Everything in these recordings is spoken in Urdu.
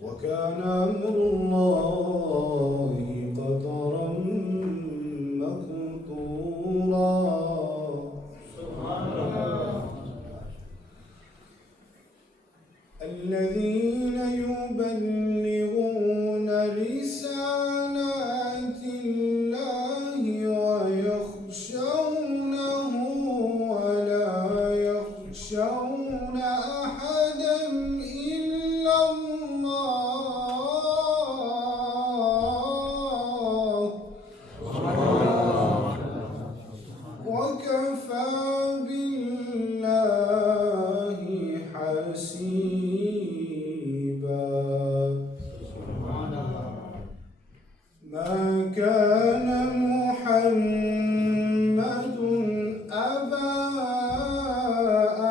وكان أمر الله قدرا مقدورا. الذين يبلغون رسالات الله ويخشونه ولا يخشون أحدا إلا الله وكفى بالله حسيبا. ما كان محمد أبا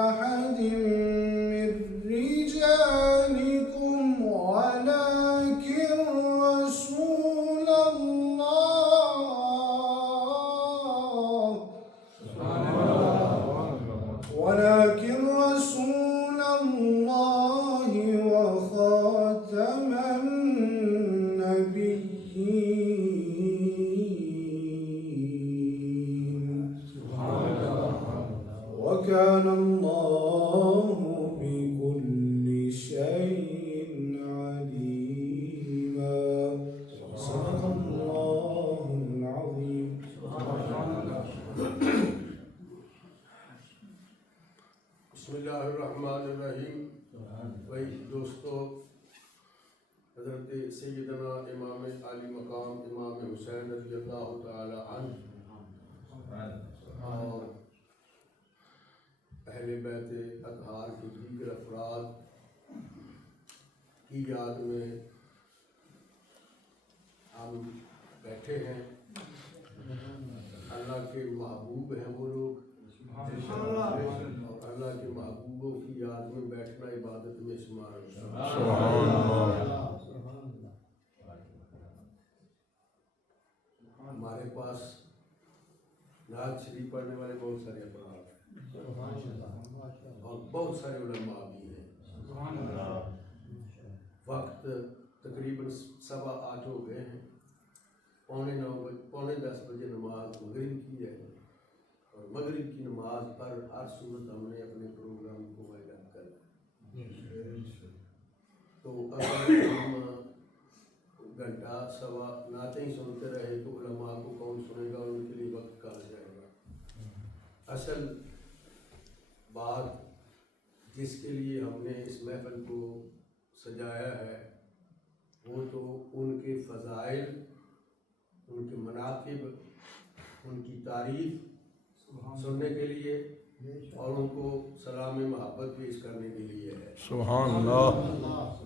أحد من رجالكم ولكن رسول الله وخاتم النبيين وكان الله بكل شيء عليما. صدق الله العظيم. بسم اللہ الرحمن الرحیم. بھائی دوستو، حضرت سیدنا امام عالی مقام امام حسین رضی اللہ تعالی عنہ اور اہل بیت اطہار کے دیگر افراد کی یاد میں ہم بیٹھے ہیں. اللہ کے محبوب ہیں وہ لوگ، اور اللہ کے محبوبوں کی یاد میں بیٹھنا عبادت میں شمار ہوتا ہے. ہمارے پاس نعت شریف پڑھنے والے بہت سارے افراد ہیں اور بہت سارے علماء بھی ہیں. وقت تقریباً 8:15 ہو گئے ہیں. 9:10 بجے نماز مغرب کی ہے اور مغرب کی نماز پر ہر صورت ہم نے اپنے پروگرام کو وائنڈ اپ کر لیا. تو اگر ہم گھنٹہ سوا نعتیں ہی سنتے رہے تو علماء کو کون سنے گا، ان کے لیے وقت کہاں جائے گا. اصل بات جس کے لیے ہم نے اس محفل کو سجایا ہے وہ تو ان کے فضائل، ان کے مناقب، ان کی تعریف سننے کے لیے اور ان کو سلام محبت پیش کرنے کے لیے ہے. سبحان اللہ.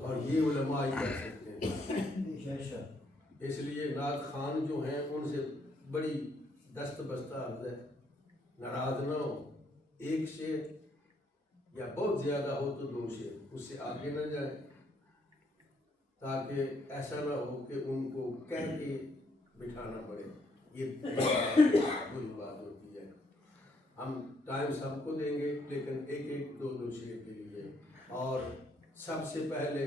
اور یہ علماء ہی کر سکتے ہیں. اس لیے نعت خان جو ہیں ان سے بڑی دست بستہ عرض ہے، ناراض نہ ہو. ایک شعر یا بہت زیادہ ہو تو 2 شعر، اس سے آگے نہ جائیں تاکہ ایسا نہ ہو کہ ان کو کہہ کے بٹھانا پڑے. یہ بری بات ہوتی ہے. ہم ٹائم سب کو دیں گے لیکن 1-2 شعر کے لیے. اور سب سے پہلے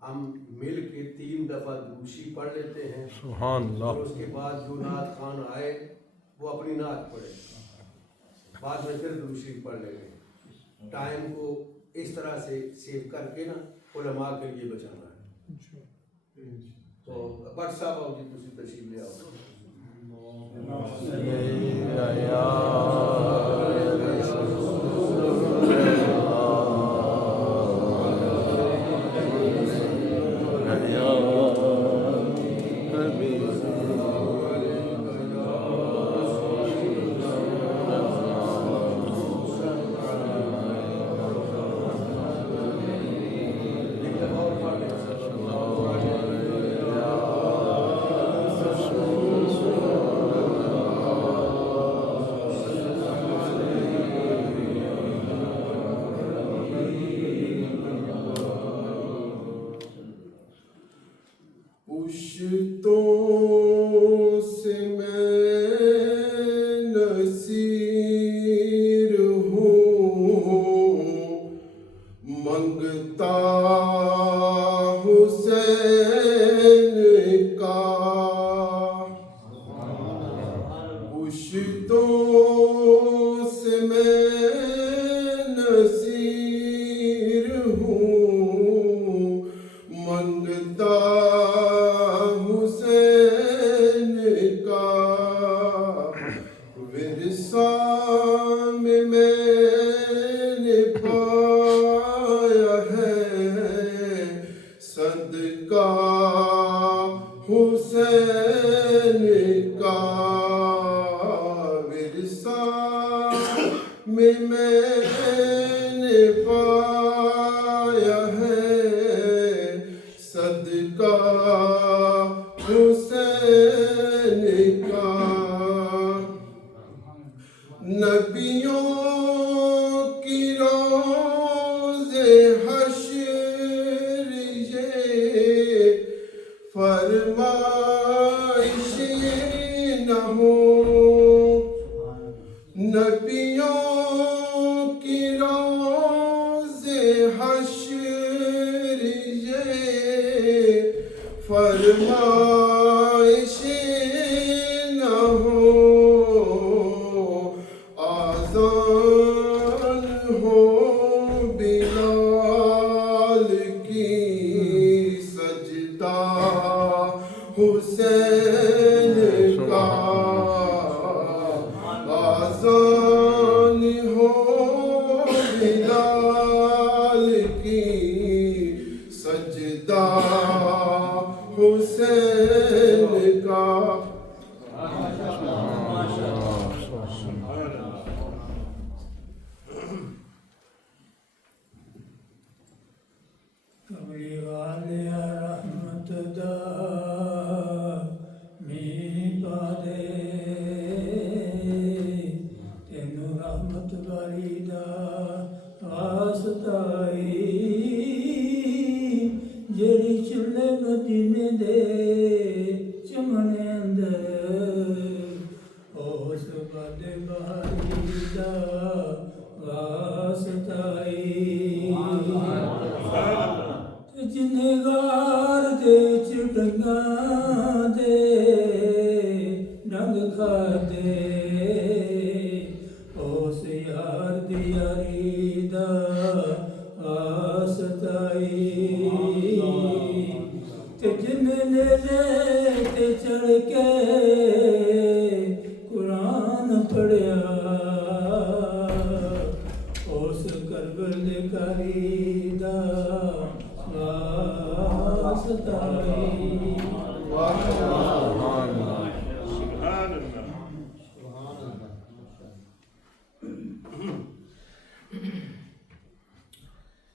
ہم مل کے 3 دفعہ دروشی پڑھ لیتے ہیں. سبحان اللہ. اور اس کے بعد جو نعت خان آئے وہ اپنی نعت پڑھے، بعد میں پھر دروشی پڑھ لیں گے. ٹائم کو اس طرح سے سیو کر کے نا علماء کے لیے بچانا ہے. تو بٹ صاحب آؤ جی، تسی تشریف لے آؤ. پشتوں سے میں نصیر ہوں منگتا حسین کا ورثہ میں نے پایا ہے صدقہ حسین کا ورثہ میں نے پایا ہے صدقہ حسین کا نبیوں کی روز حشر یہ فرمائش نہ ہو نبیوں کی روز حشر یہ فرمائش نہ ہو آذان ہو بلال کی سجدہ حسین کا آذان ہو بلال کی سجدہ حسین کا کملی والے رحمت دا می پا دے تینوں رحمت باری دا واسطہ جیڑی چلے مدینے دے چمنے اندر اس بد باری دا واسطہ جنے غار دے چٹنگاں دے ڈنگ کھا دے اس یار دی یاری دا آستائی تے جنے نیزے تے چڑھ کے قرآن پڑھیا اس کربل کاری دا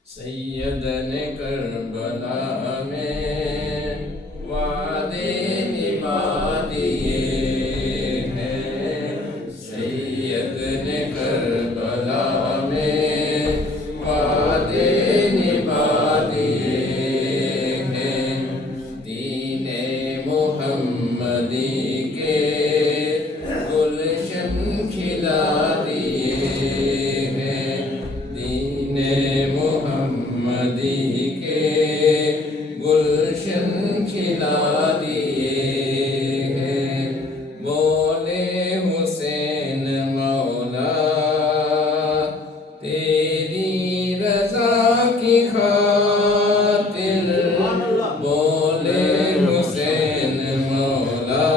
سیدن کربلا میں وعدے نبھا دیے ہیں سیدن کربلا میں وعدے نبھا دیے ہیں دین محمدی کے گلشن کھلا دیے ہیں دین محمدی کے گلشن کھلا دیے ہیں بولے حسین مولا تیری رضا کی خاطر بولے حسین مولا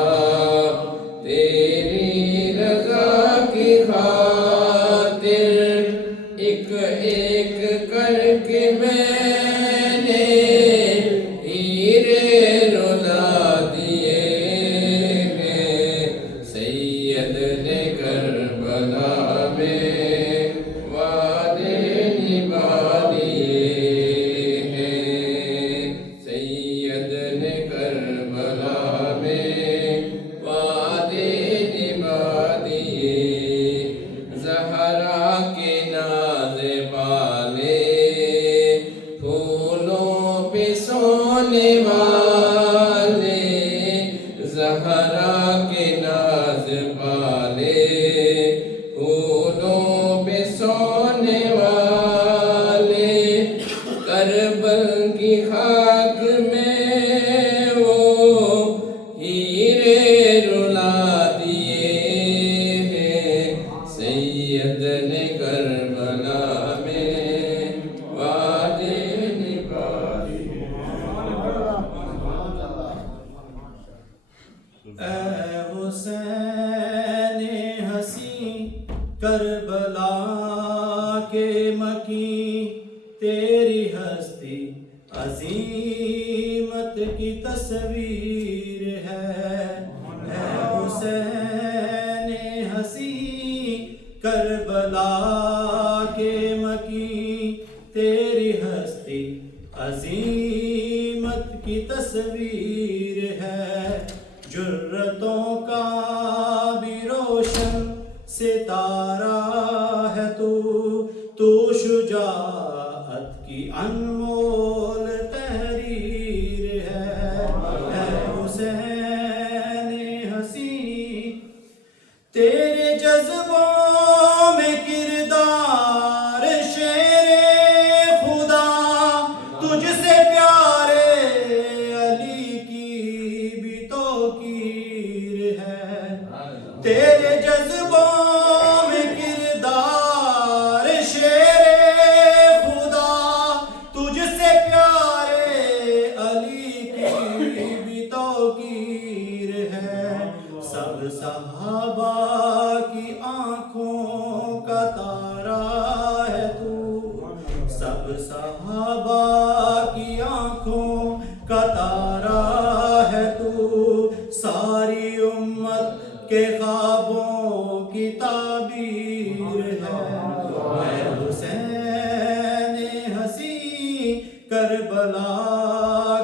تیری رضا کی خاطر ایک ایک کر کے میں نے ہیرے رلا دیے ہیں سید نے کربلا میں وعدے نبھا دیے ہیں سید نے کربلا میں وعدے نبھا دیے زہرا کے ناز والے پھولوں پہ سونے والے زہرا کے ناز والے پھولوں پہ سونے والے کربل کی خاک میں وہ ہیرے رلا دیے کربلا کے مکیں تیری ہستی عظیمت کی تصویر ہے حسین حسین کربلا کے مکیں تیری ہستی عظیمت کی تصویر ہے جرتوں کا بھی روشن ستارہ ہے تو شجاعت کی انمول تحریر ہے حسین حسین تیرے جذبوں میں کردار شیر خدا تجھ سے پیارے علی کی بھی توقیر ہے تیرے جذبوں میں کردار شیر خدا تجھ سے پیارے علی کی بھی توقیر ہے سب صحابہ کی آنکھوں کا تارا ہے تو سب صحابہ کی آنکھوں کا تارا ہے تو ساری امت کے خوابوں کی تعبیر ہے حسین حسین کربلا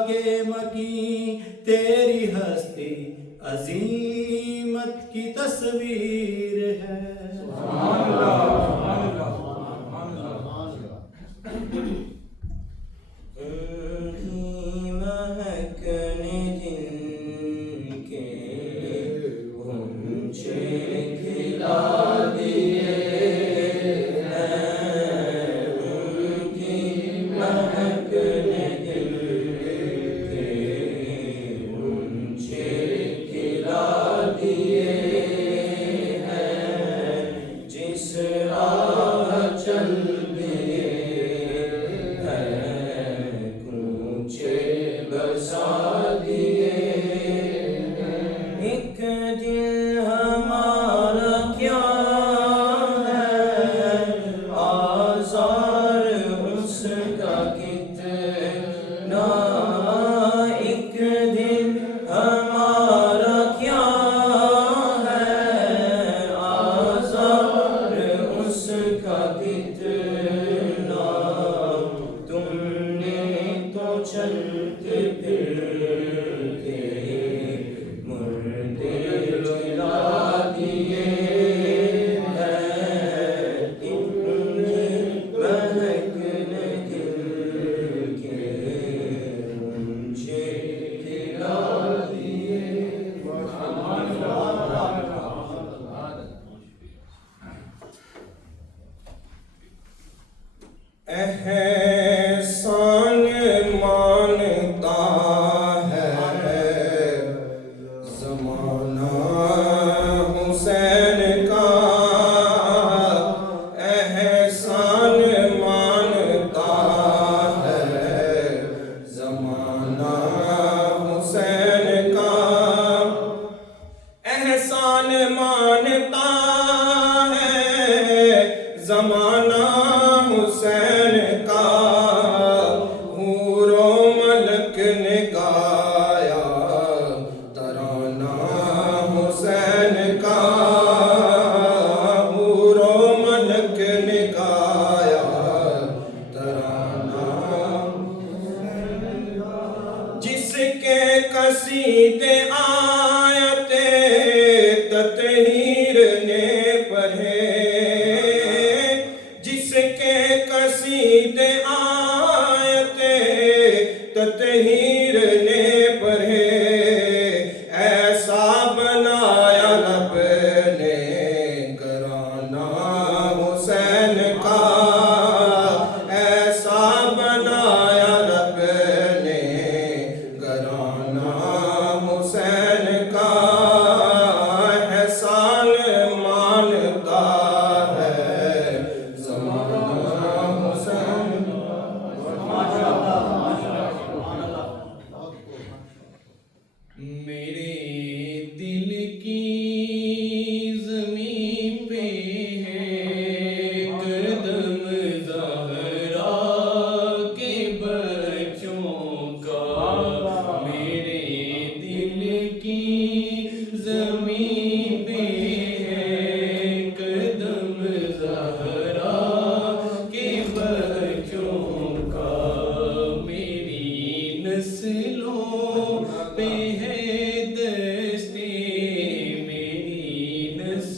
کے مکیں تیری ہستی عظیمت کی تصویر ہے مہکنے جن کے غنچے کھلا دیے مہکنے جن کے غنچے کھلا دیے ہیں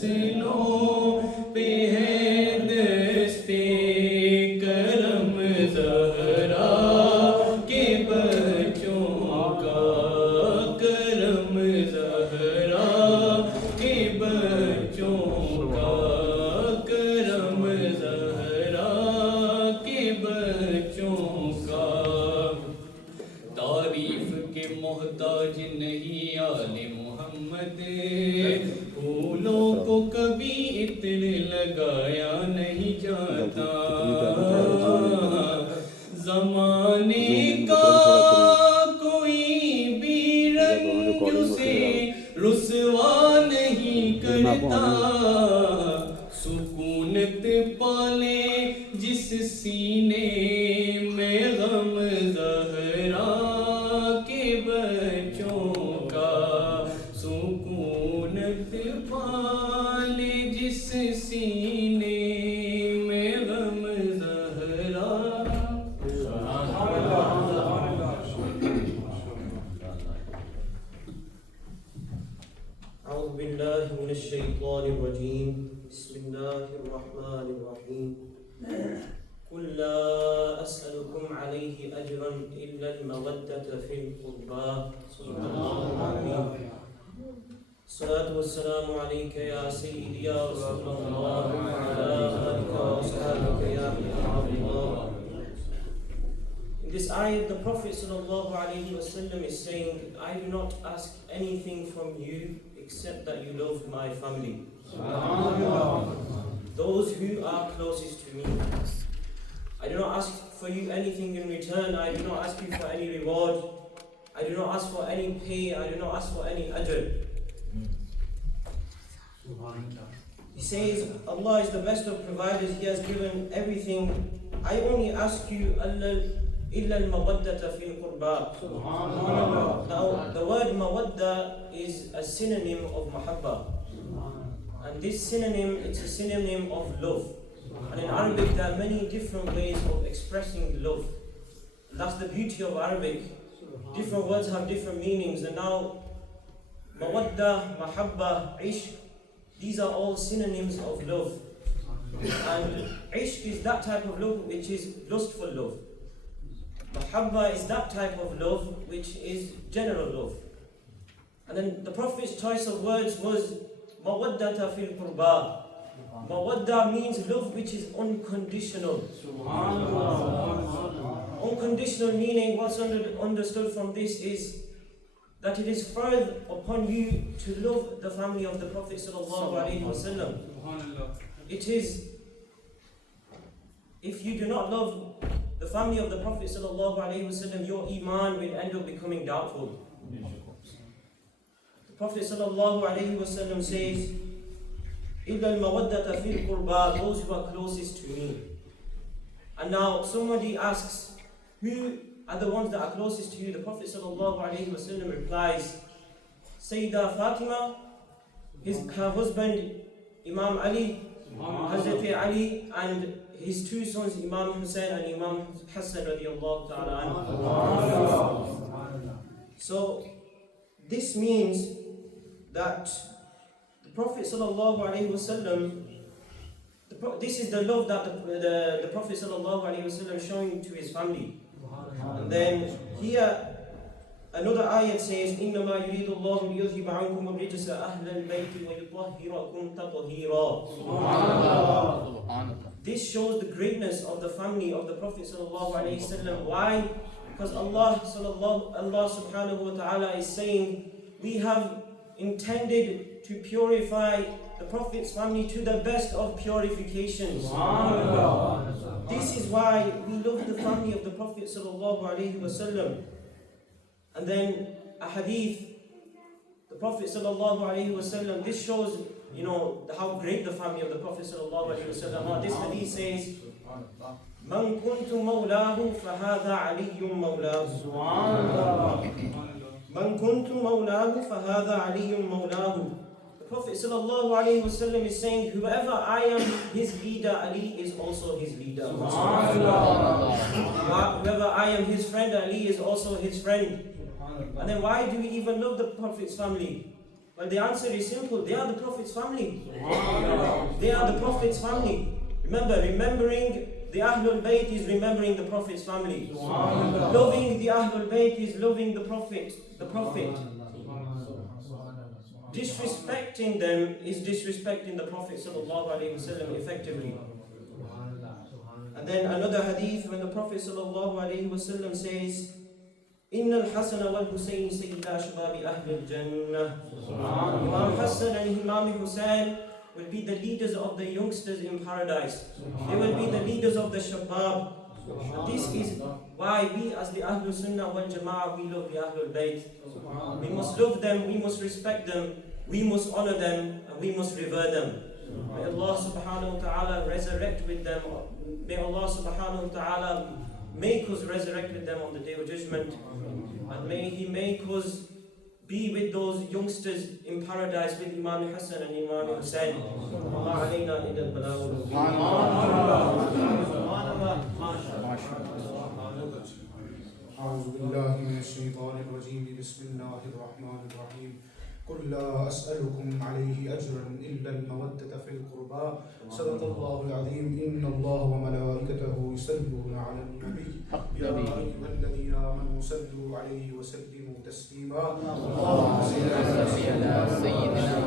نسلوں پہ ہے دستے کرم زہرا کے بچوں کا، کرم زہرا کے بچوں کا، کرم زہرا کے بچوں کا۔ تعریف کے محتاج نہیں آل محمد، پھولوں کو کبھی عطر لگایا نہیں جاتا، زمانے کا کوئی بھی رنگ اسے رسوا نہیں کرتا، سکونت پالے جس سینے میں غم زہرا کے بچوں کا، سکونت پالے جس سینے میں غم زہرا۔ أعوذ بالله من الشيطان الرجيم بسم الله الرحمن الرحيم قل لا أسألكم عليه أجرا إلا المودة في القربى صدق الله العظيم الصلاة والسلام عليك يا سيدي يا رسول الله وعلى آلك وصحبك يا حبيب الله. In this ayah, the Prophet ﷺ is saying, I do not ask anything from you except that you love my family. Those who are closest to me. I do not ask for you anything in return. I do not ask you for any reward. I do not ask for any pay. I do not ask for any ajr. He says, Allah is the best of providers. He has given everything. I only ask you, إِلَّا الْمَوَدَّةَ فِي الْقُرْبَى. Now, the word mawadda is a synonym of mahabba. And this synonym, it's a synonym of love. And in Arabic, there are many different ways of expressing love. And that's the beauty of Arabic. Different words have different meanings. And now, mawadda, mahabba, ishq, these are all synonyms of love. And ishq is that type of love which is lustful love. Mahabba is that type of love which is general love. And then the Prophet's choice of words was mawaddata fil qurba. Mawadda means love which is unconditional. Unconditional meaning, what's understood from this is that it is further upon you to love the family of the Prophet ﷺ. It is, if you do not love the family of the Prophet ﷺ, your iman will end up becoming doubtful. The Prophet ﷺ says, إِلَّا الْمَوَدَّةَ فِي الْقُرْبَى, those who are closest to me. And now somebody asks, who are the ones that are closest to you? The Prophet ﷺ replies, Sayyidah Fatima, her husband Imam Ali, Hazrat Ali, and his two sons Imam Hussein and Imam Hassan radiallahu ta'ala anhu. So this means that the Prophet ﷺ, this is the love that the Prophet ﷺ showing to his family. And then here another ayat says, إِنَّمَا يُرِيدُ اللَّهُ لِيُذْهِبَ عَنْكُمُ الرِّجْسَ أَهْلَ الْبَيْتِ وَيُطَهِّرَكُمْ تَطْهِيرًا. This shows the greatness of the family of the Prophet ﷺ. Why? Because Allah subhanahu wa ta'ala is saying, we have intended to purify the Prophet's family to the best of purifications. This is why we love the family of the Prophet ﷺ. And then a hadith, the Prophet ﷺ, this shows, how great the family of the Prophet ﷺ. This hadith says, مَنْ كُنْتُ مَوْلَاهُ فَهَذَا عَلِيٌّ مَوْلَاهُ. مَنْ كُنْتُ مَوْلَاهُ فَهَذَا عَلِيٌّ مَوْلَاهُ. The Prophet ﷺ is saying, whoever I am his leader, Ali is also his leader. Whoever I am his friend, Ali is also his friend. And then why do we even love the Prophet's family? Well, the answer is simple. They are the Prophet's family. They are the Prophet's family. Remember, remembering the Ahlul Bayt is remembering the Prophet's family. Loving the Ahlul Bayt is loving the Prophet. Disrespecting them is disrespecting the Prophet ﷺ effectively. And then another hadith when the Prophet ﷺ says, Inna al-Hasan wal-Husayn sayyida shababi ahl al-Jannah. Imam Hassan and Imam Hussein will be the leaders of the youngsters in paradise. They will be the leaders of the shabab. This is why we as the Ahlul Sunnah wal Jama'ah, we love the Ahlul Bayt. We must love them, we must respect them, we must honor them, and we must revere them. May Allah subhanahu wa ta'ala resurrect with them. May Allah subhanahu wa ta'ala make us resurrect with them on the Day of Judgment. And may He make us be with those youngsters in paradise with Imam Hassan and Imam Hussein. Allah alayna ila al-balagh. أعوذ بالله من الشيطان الرجيم بسم الله الرحمن الرحيم قل لا أسألكم عليه أجرا إلا المودة في القربى صدق الله العظيم إن الله وملائكته يصلون على النبي يا أيها الذين آمنوا صلوا عليه وسلموا تسليما اللهم صل على سيدنا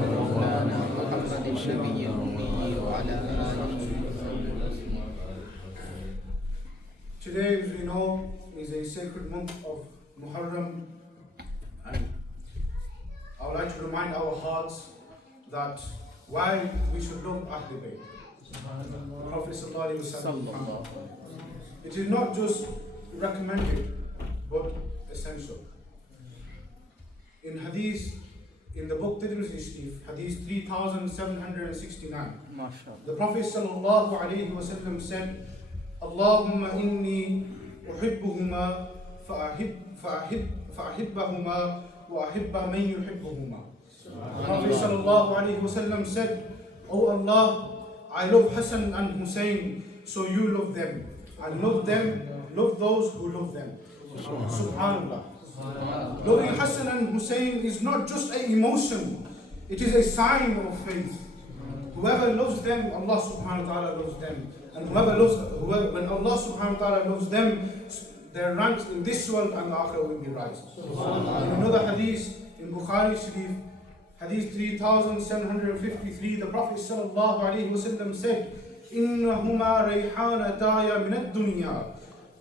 مولانا محمد النبي الأمي وعلى آله. Today, as we know, is a sacred month of Muharram, and I would like to remind our hearts that why we should love Ahlul Bayt. The Prophet ﷺ, it is not just recommended but essential. In hadith, in the book Tirmidhi Sharif, hadith 3769, the Prophet ﷺ said, Allahumma inni أحبهما فأحبهما وأحب من يحبهما. The Prophet ﷺ said, Oh Allah, I love Hassan and Hussein, so you love them. And love them, love those who love them. Subhanallah. Loving Hassan and Hussein is not just an emotion, it is a sign of faith. Whoever loves them, Allah subhanahu wa ta'ala loves them. And when Allah subhanahu wa ta'ala loves them, their ranks in this world and the akhirah will be raised. In another hadith, in Bukhari Sharif, hadith 3753, the Prophet sallallahu alayhi wa sallam said, إِنَّهُمَا رَيْحَانَتَايَ مِنَ الدُّنْيَا.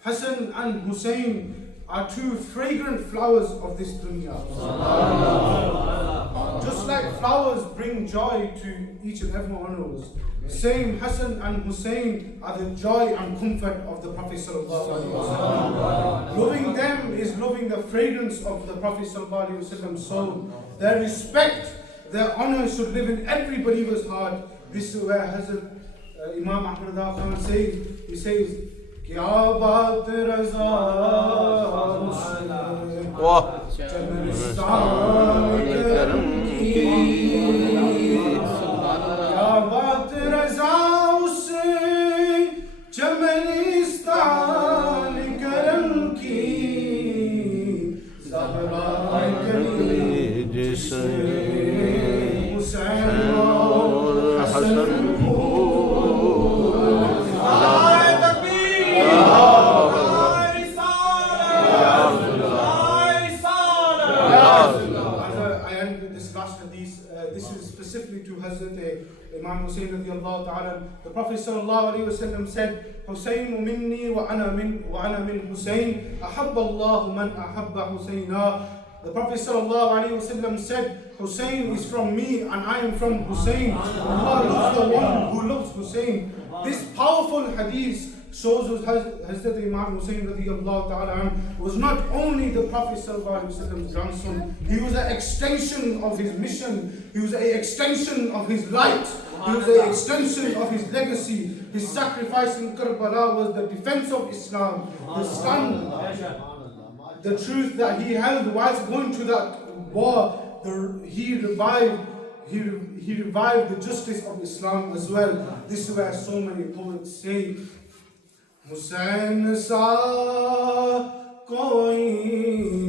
Hassan and Hussein are two fragrant flowers of this dunya. Just like flowers bring joy to each and every one of us, same Hassan and Hussein are the joy and comfort of the Prophet sallallahu alaihi wasallam. Loving them is loving the fragrance of the Prophet sallallahu alaihi wasallam's soul. Their respect, their honor should live in every believer's heart. This is where Hazrat Imam Ahmad Khan says, he says, Kya baat raza Chamanistan karam ki, Kya baat raza usse Chamanistan karam ki, Zahra kari jise Hussain aur Hassan to Hazrat Imam Hussein radiallahu ta'ala. The Prophet sallallahu alayhi wa sallam said, Hussein minni wa ana min Hussein, ahabba Allah man ahabba Husayna. The Prophet sallallahu alayhi wa sallam said, Hussein is from me and I am from Hussein. Allah loves the one who loves Hussein. This powerful hadith shows us Hazrat Imam Hussein radiallahu ta'ala was not only the Prophet sallallahu alayhi wa sallam's grandson, he was an extension of his mission, he was an extension of his light, he was an extension of his legacy. His sacrifice in Karbala was the defense of Islam, the stand, the truth that he held whilst going to that war. He revived the justice of Islam as well. This is where so many poets say, Hussain sa koi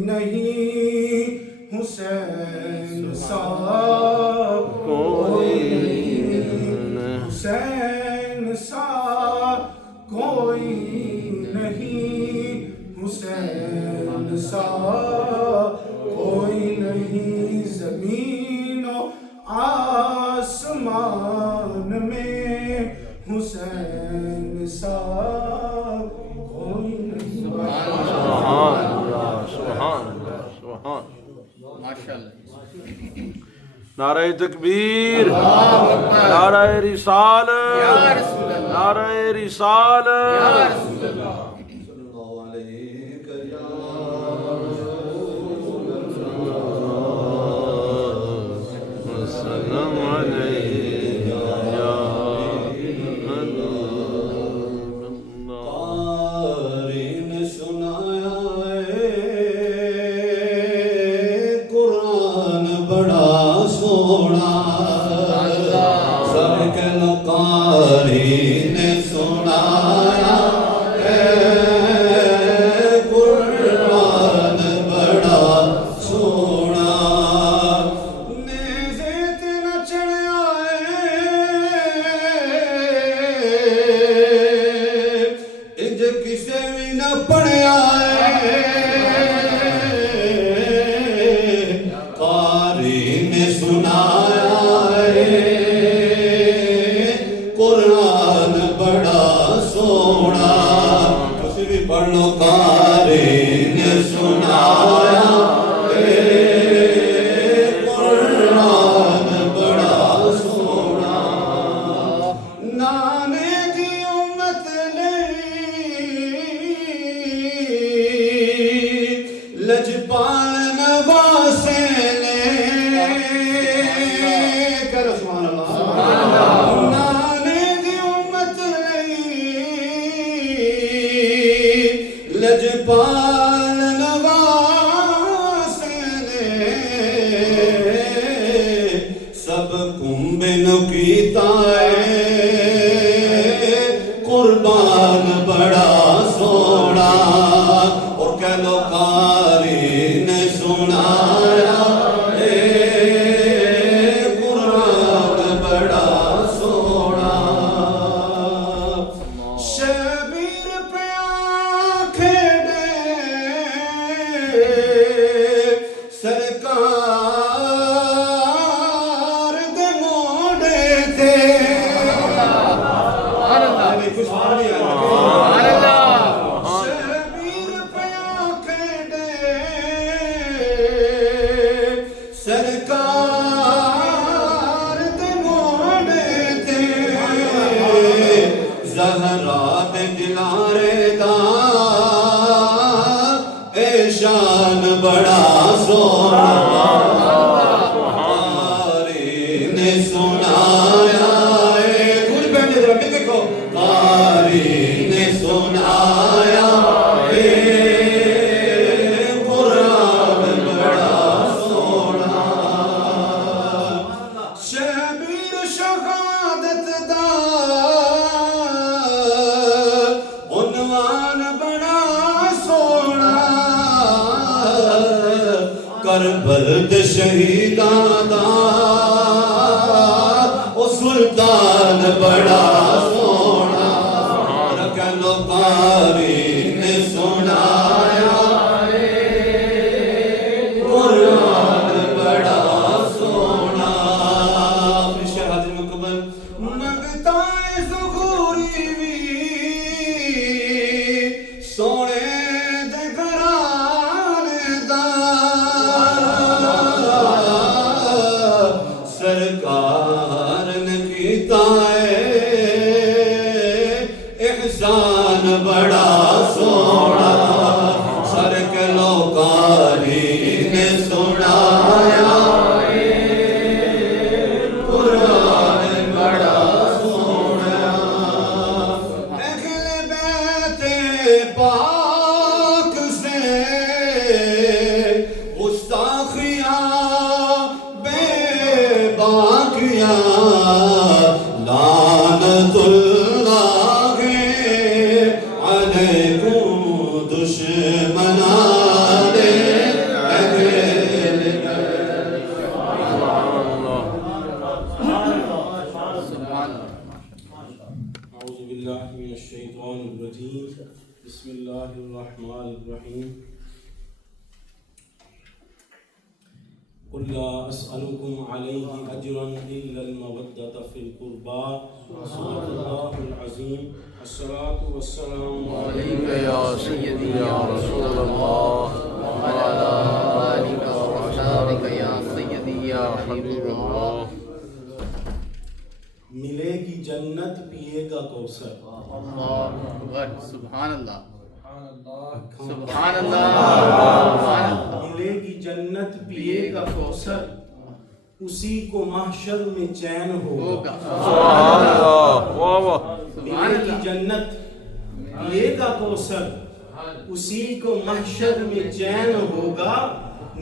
nahi, حسین سا حسین سا کوئی نہیں، حسین سا کوئی نہیں، زمین و آسمان میں حسین سا کوئی نہیں۔ سبحان اللہ، سبحان اللہ، سبحان اللہ۔ ماشاءاللہ۔ نعرہ تکبیر، نعرہ رسالت، نعرہ رسالت۔ السلام علیکم یا قاری نے سنایا قرآن بڑا سونا، سب کے قاری نے سنایا قرآن بڑا سونا، نیزے تے نہ چڑھیا انج کسے بھی نہ پڑھیا قاری نے سنایا قرآن بڑا سونا، تسی بھی پڑھ لو قاری نے سنایا قرآن بڑا سونا، نانے دی امت لجپال نواسے نے، کرو سبحان اللہ، نانے دی امت لجپال نواسے نے، سب کنبے نو کیتا ہے قربان بڑا سونا، اور کہہ لو قاری نے سنایا قرآن بڑا سونا، شبیر پہ آنکھیں دے سرکار دے موڑے تھے، کچھ بار نہیں شبیر پہ آنکھیں دے سرکار دے موڑے تھے، زہرا دے دلارے دا اے شان بڑا سونا، قاری نے سنایا کچھ بیٹھے ذرا میں دیکھو، قاری نے سنایا قرآن بڑا سونا، شبیر شہادت دا عنوان بڑا سونا، کربل دے شہیداں دا او سلطان بڑا سونا، کہہ لو قاری نے سنایا قرآن بڑا سونا، شہادت مقبل منگتا ہے ظہوری بھی سونے دے گھرانے دا، سرکار نے کیتا ہے احسان بڑا سونا، سر کے لوکاری نے سنایا قرآن بڑا سونا، اہل بیت پاک سے گستاخیاں بے باقیاں، لعنت اللہ علیکم أعوذ بالله من الشيطان الرجيم بسم الله الرحمن الرحيم قل لا أسألكم عليه أجرا إلا المودة في القربى صدق الله العظيم الصلاة والسلام عليك يا سيدي يا رسول الله وعلى آلك وأصحابك يا سيدي يا حبيب الله. ملے گی جنت پیے گا کوثر. اللہ اکبر. سبحان اللہ سبحان اللہ. ملے گی جنت پیے گا کوثر اسی کو محشر میں چین ہوگا. سبحان اللہ. واہ واہ. ملے گی جنت پیے گا کوثر اسی کو محشر میں چین ہوگا.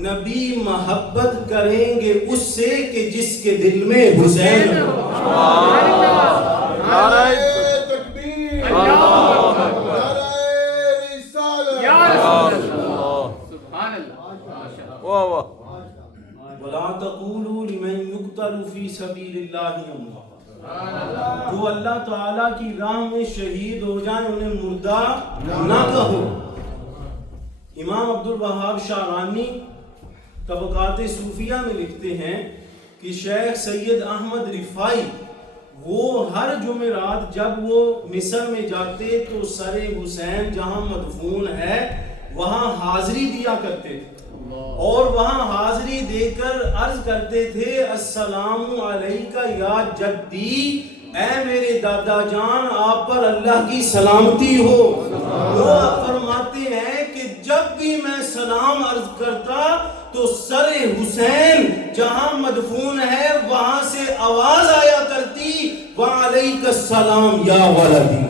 نبی محبت کریں گے اس سے کہ جس کے دل میں حسین ہو. نعرہ تکبیر. واہ واہ. وَلَا تَقُولُوا لِمَنْ يُقْتَلُ فِي سَبِيلِ اللَّهِ أَمْوَاتٌ. جو اللہ تعالیٰ کی راہ میں شہید ہو جائیں انہیں مردہ نہ کہو. امام عبدالوہاب شعرانی طبقات صوفیہ میں لکھتے ہیں کہ شیخ سید احمد رفاعی وہ ہر جمعرات جب وہ مصر میں جاتے تو سر حسین جہاں مدفون ہے وہاں حاضری دیا کرتے تھے اور وہاں حاضری دے کر عرض کرتے تھے السلام علیکہ یا جدی، اے میرے دادا جان آپ پر اللہ کی سلامتی ہو. وہ فرماتے ہیں کہ جب بھی میں سلام عرض کرتا تو سر حسین جہاں مدفون ہے وہاں سے آواز آیا کرتی وعلیک السلام یا ولدی.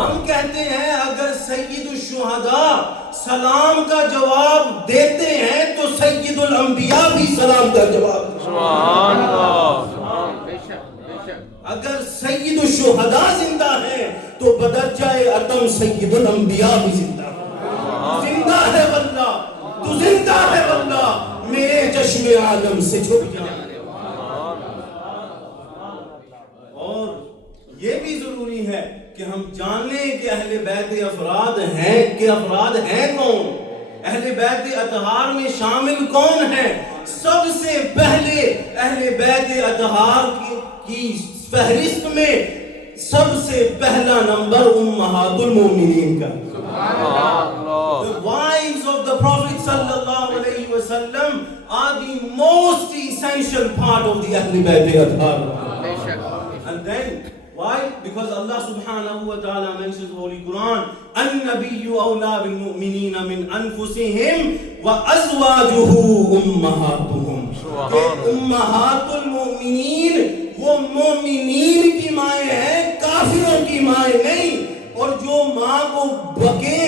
ہم کہتے ہیں اگر سید الشہداء سلام کا جواب دیتے ہیں تو سید الانبیاء بھی سلام کا جواب دیتے ہیں. سبحان اللہ. اگر سید الشہداء زندہ ہیں تو بدرجہ اتم سید الانبیاء بھی زندہ ہے. زندہ ہے واللہ تو زندہ ہے واللہ میرے چشم عالم سے چھپ جائے. اور یہ بھی ضروری ہے کہ ہم جان لیں کہ اہل بیت افراد ہیں کہ افراد ہیں کون. اہل بیت اطہار میں شامل کون ہیں؟ سب سے پہلے اہل بیت اطہار کی فہرست میں سب سے پہلا نمبر امہات المومنین کا. The wives of the Prophet sallallahu alayhi wa sallam are the most essential part of the Ahl Bayt Athhar. And then why? Because Allah subhanahu wa ta'ala mentions in Holy Quran an-nabiyyu awla bil mu'minina min anfusihim wa azwajuhu ummahatuhum. Ummahatul mu'minin وہ مومنین کی مائیں ہیں کافروں کی مائیں نہیں. اور جو ماں کو بکے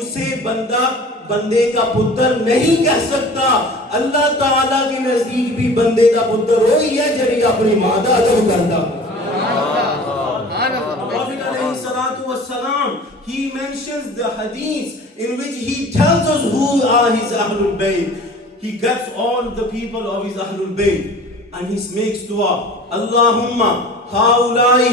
اسے بندے کا پتر نہیں کہہ سکتا. اللہ تعالیٰ کے نزدیک بھی بندے کا پتر وہی ہے جڑی اپنی ماں کا ادب کرتا. Prophet alayhi salatu wassalam, he mentions the hadith in which he tells us who are his Ahlul Bayt. He gets all the people of his Ahlul Bayt and he makes dua. Allahumma haulai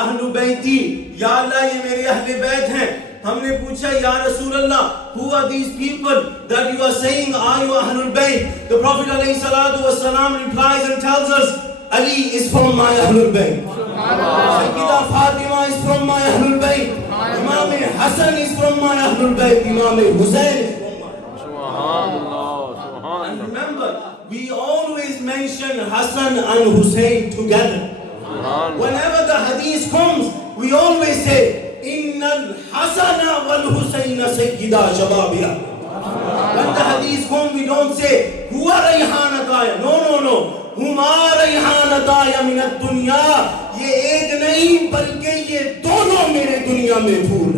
ahlu bayti, ya Allah ye mere ahle bayt hain. ہم نے پوچھا یا رسول اللہ who are these people that you are saying are you ahlul bayt? The Prophet alayhi salatu wassalam replies and tells us Ali is from my ahlul bayt, Sayyida Fatima is from my ahlul bayt, Imam Hassan is from my ahlul bayt, Imam Hussain is from my ahlul bayt. And remember, we always mention Hassan and Hussein together. Whenever the hadith comes, we always say Inna al-Hasana wal-Husayna sayyida shababiya. When the hadith comes, we don't say Huwa rayhanataya. No. Huma rayhanataya min ad-dunya. Ye ek nahi balki ye dono mere duniya mein phool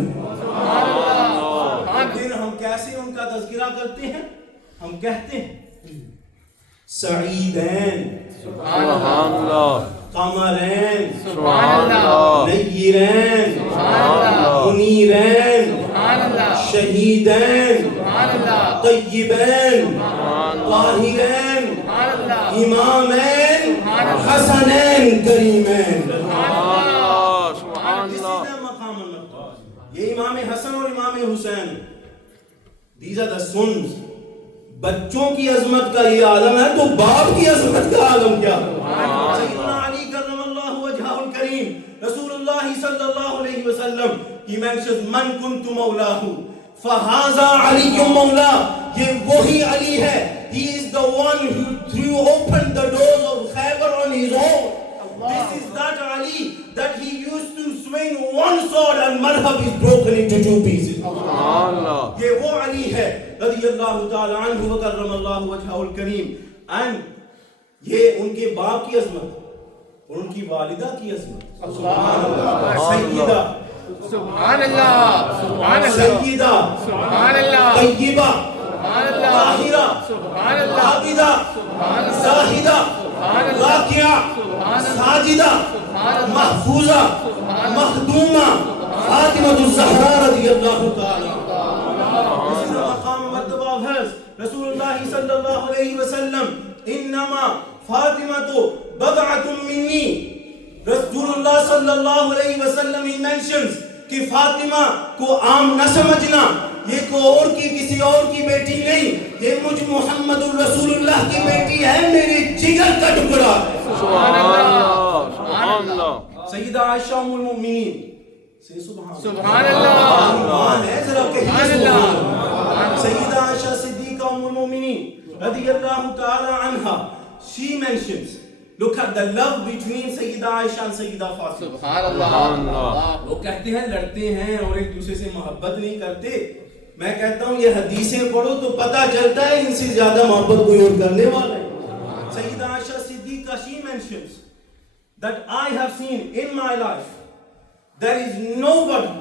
hai. Then hum kaise unka tazkira karte hain? Hum kehte hain Sa'idain, Subhanallah, Qamarain, Subhanallah, Nayyirain, Munirain, Shahidain, Tayyibain, Tahirain, Imamain, Hasnain کریمین. سبحان This is اللہ. their مقام المقام. یہ امام حسن اور امام حسین, these are the sons. بچوں کی عظمت کا یہ عالم ہے تو باپ کی عظمت کا عالم کیا ہے؟ سیدنا علی کرم اللہ وجہہ الکریم, رسول اللہ صلی اللہ علیہ وسلم, he mentions من کنت مولاہ فہذا علی مولا. یہ وہی علی ہے, he is the one who threw open the doors of Khaybar on his own. This is that Ali that he used to swing one sword and madhab is broken into two pieces. سبحان اللہ. یہ وہ علی ہے رضی اللہ تعالی عنہ وکرم اللہ وجہہ الکریم. and یہ ان کے باپ کی عظمت اور ان کی والدہ کی عظمت. سبحان اللہ. سیدہ, سبحان اللہ. سبحان اللہ. سیدہ, سبحان اللہ. طیبہ, سبحان اللہ. طاہرہ, سبحان اللہ. عابدہ, سبحان اللہ. زاہدہ, سبحان اللہ. راکعہ, سبحان اللہ. ساجدہ, سبحان اللہ. محفوظہ, سبحان اللہ. مخدومہ, فاطمہ الزہرا رضی اللہ تعالی. This is the maqam martaba of hers. Rasulullah sallallahu alayhi wa sallam, innama Fatimatu bad'atun minni. Rasulullah sallallahu alayhi wa sallam, he mentions کہ فاطمہ کو عام نہ سمجھنا, یہ کوئی اور کی کسی اور کی بیٹی نہیں, یہ مجھ محمد الرسول اللہ کی بیٹی ہے, میرے جگر کا ٹکڑا ہے. سبحان اللہ. سبحان اللہ. سیدہ عائشہ ام المؤمنین, سے سبحان اللہ. ایمان ہے, ذرا کہیے سبحان سبحان اللہ. اللہ. سیدہ عائشہ صدیقہ ام المؤمنین رضی اللہ تعالی عنہا, she mentions, look at the love between Syeda Aisha and سیدہ فاطمہ. سبحان اللہ. سبحان اللہ. وہ کہتے ہیں لڑتے ہیں اور ایک دوسرے سے محبت نہیں کرتے. میں کہتا ہوں یہ حدیثیں پڑھو تو پتہ چلتا ہے ان سے زیادہ محبت کوئی اور کرنے والا ہے. سیدہ عائشہ صدیقہ, she mentions that I have seen in my life there is nobody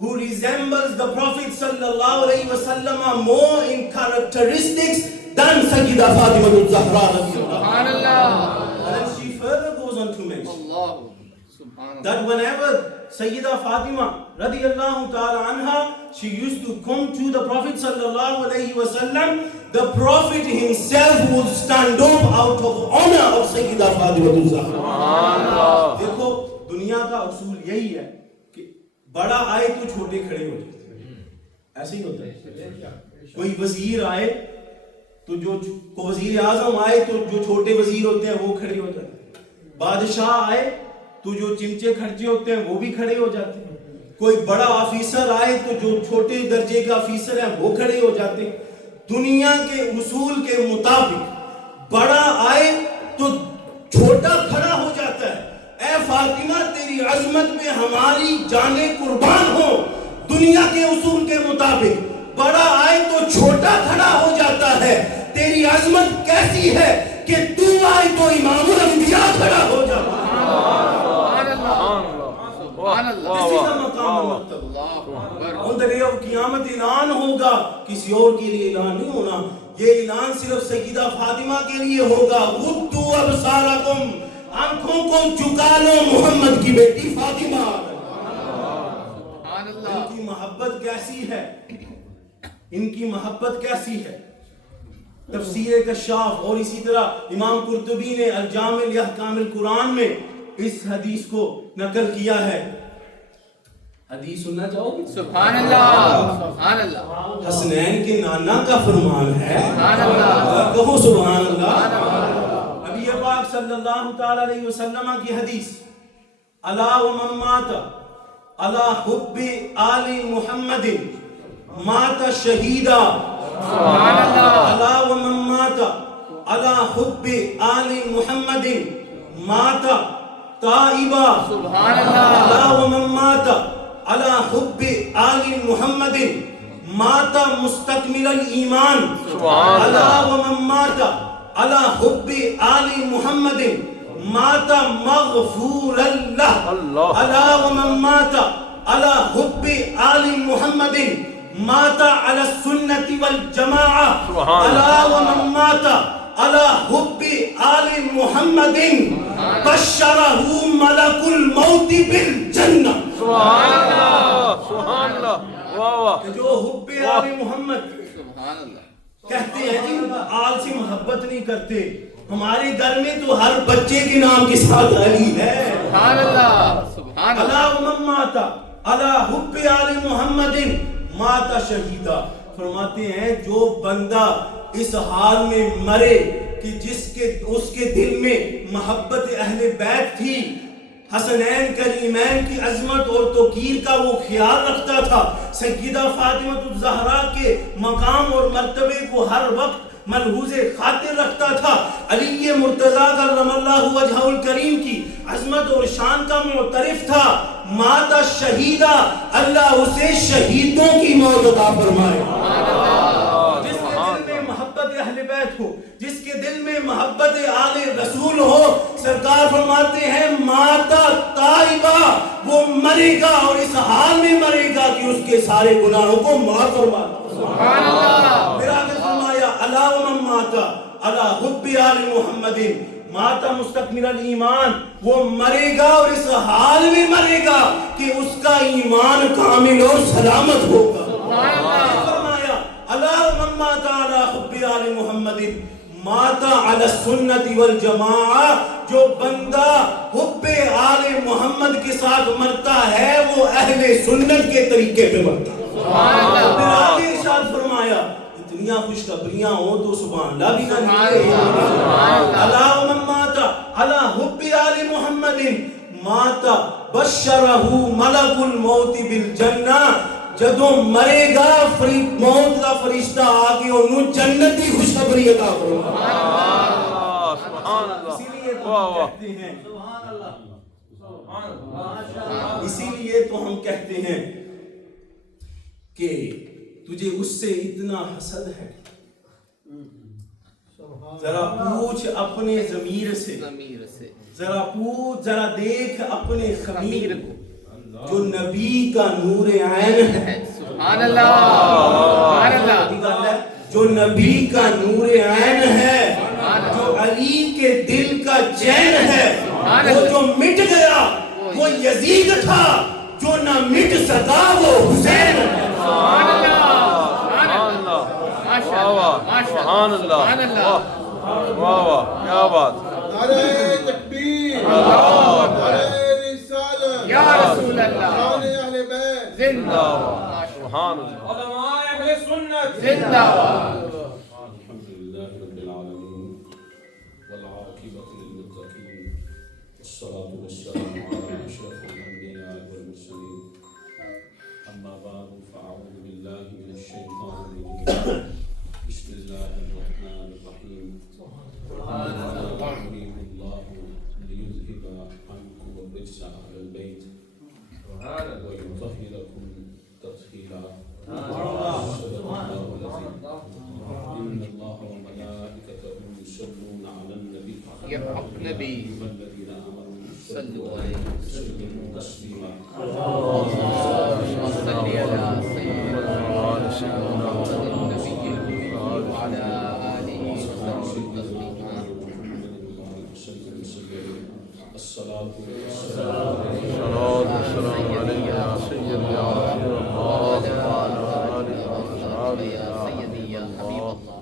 who resembles the Prophet sallallahu alayhi wa sallam more in characteristics than Sayyida Fatima al-Zahra. سبحان اللہ. And then she further goes on to mention اللہ. سبحان اللہ. that whenever Sayyida Fatima radiyallahu ta'ala anha, she used to come to the Prophet sallallahu alayhi wa sallam, the Prophet himself would stand up out of honor of Sayyida Fatima al-Zahra. دیکھو دنیا کا اصول یہی ہے کہ بڑا آئے تو چھوٹے کھڑے ہو جاتے ہیں, ایسے ہی ہوتا ہے. کوئی وزیر آئے تو جو وزیر اعظم آئے تو جو چھوٹے وزیر ہوتے ہیں وہ کھڑے ہو جاتے ہیں. بادشاہ آئے تو جو چمچے خرچے ہوتے ہیں وہ بھی کھڑے ہو جاتے ہیں. کوئی بڑا آفیسر آئے تو جو چھوٹے درجے کا آفیسر ہے وہ کھڑے ہو جاتے ہیں. دنیا کے اصول کے مطابق بڑا آئے تو چھوٹا کھڑا ہو جاتا ہے. اے فاطمہ تیری عظمت پہ ہماری جانیں قربان ہو. دنیا کے اصول کے مطابق بڑا آئے تو چھوٹا کھڑا ہو جاتا ہے. تیری عظمت کیسی ہے کہ تو آئے تو امام الانبیاء کھڑا ہو جاتا ہے. سبحان اللہ. This is the مقام المرتبہ. On the day of قیامت اعلان ہوگا, کسی اور کے لیے اعلان نہیں ہونا. یہ اعلان صرف سیدہ فاطمہ کے لیے ہوگا. غضوا ابصارکم, آنکھوں کو جھکا لو, محمد کی بیٹی فاطمہ. سبحان اللہ. ان کی محبت کیسی ہے, ان کی محبت کیسی ہے. تفسیر کشاف اور اسی طرح امام قرطبی نے الجامع لاحکام القرآن میں اس حدیث کو نقل کیا ہے. حدیث سننا چاہو گے؟ سبحان اللہ. سبحان اللہ. حسنین کے نانا کا فرمان ہے. سبحان اللہ. کہو سبحان اللہ. نبی پاک صلی اللہ تعالی علیہ وسلم کی حدیث, الا ومن مات علی حب آل محمد مات شہیدا. سبحان اللہ. الا ومن مات علی حب آل محمد مات تائبا. سبحان اللہ. الا ومن مات علی حب آل محمد مات مستکمل الایمان. الا ومن مات علی حب آل محمد مات مغفور اللہ. الا ومن مات علی حب آل محمد مات علی السنت والجماعہ. الا ومن مات علی حب آل محمد بشرہ ملک الموت بالجنہ. سبحان اللہ. سبحان اللہ. واہ واہ. جو حب آل محمد سبحان اللہ. کہتے ہیں جی آل سے محبت نہیں کرتے, ہمارے گھر میں تو ہر بچے کے نام کے ساتھ علی ہے. سبحان اللہ سبحان اللہ. اللہ من ماتا اللہ حب آل محمد ماتا شہیدہ. فرماتے ہیں جو بندہ اس حال میں مرے کہ اس کے دل میں محبت اہل بیت تھی، حسنین کریمین کی عظمت اور توقیر کا وہ خیال رکھتا تھا، سیدہ فاطمہ الزہرا کے مقام اور مرتبے کو ہر وقت ملحوظ خاطر رکھتا تھا، علی مرتضیٰ کرم اللہ وجہہ الکریم کی عظمت اور شان کا معترف تھا، ماتا شہیدہ، اللہ اسے شہیدوں کی موت عطا فرمائے. جس کے دل میں محبت اہل بیت ہو، جس کے دل میں محبت آل رسول ہو، سرکار فرماتے ہیں ماتا طائبہ، وہ مرے گا اور اس حال میں مرے گا کہ اس کے سارے گناہوں کو معاف فرما. سبحان اللہ. پھر آگے فرمایا الا ومن ماتا علی حب آل محمد ماتا مستکمل الایمان، وہ مرے گا اور اس حال میں مرے گا کہ اس کا ایمان کامل اور سلامت ہوگا. فرمایا الا ومن ماتا علی حب آل محمد ماتا علی السنت والجماعہ، جو بندہ حب آل محمد کے ساتھ مرتا ہے وہ اہل سنت کے طریقے پہ مرتا ہے. پھر آگے ارشاد فرمایا اتنیاں خوشخبریاں ہوں تو سبحان اللہ بھی کہیے. الا ومن ماتا علی حب آل محمد ماتا بشرہ ملک الموت بالجنہ، جدوں مرے گا موت کا فرشتہ آگے انہوں جنت کی خوشخبری عطا فرمائے. اسی لیے تو ہم کہتے ہیں کہ تجھے اس سے اتنا حسد ہے، ذرا پوچھ اپنے ضمیر سے، ذرا پوچھ، ذرا دیکھ اپنے خمیر کو جو نبی کا نور عین ہے. سبحان اللہ سبحان اللہ. جو نبی کا نور عین ہے، جو علی کے دل کا چین ہے، وہ جو مٹ گیا وہ یزید تھا، جو نہ مٹ سکا وہ حسین ہے. سبحان اللہ سبحان اللہ. ماشاء اللہ سبحان اللہ. سبحان اللہ. واہ واہ کیا بات. نعرہ تکبیر، اللہ نعرہ رسالت، یا رسول اللہ شان اہل بیت، زندہ سبحان اللہ. علماء اہل سنت زندہ. الحمد لله رب العالمين والعاقبة للمتقين والصلاة والسلام على أشرف الأنبياء والمرسلين أما بعد فأعوذ بالله من الشيطان الرجيم بسم الله الرحمن الرحيم يريد الله ليذهب عنكم الرجس أهل البيت ويطهركم تطهيرا. صدق الله العظيم. إن الله وملائكته يصلون على النبي يا نبي والذين آمنوا صلوا عليه وسلموا تسليما. اللهم صل على سيدنا محمد النبي وعلى آله وصحبه تسليما. الصلاة الصلاة والسلام عليك يا سيدي يا رسول الله وعلى آلك وأصحابك يا سيدي يا حبيب الله.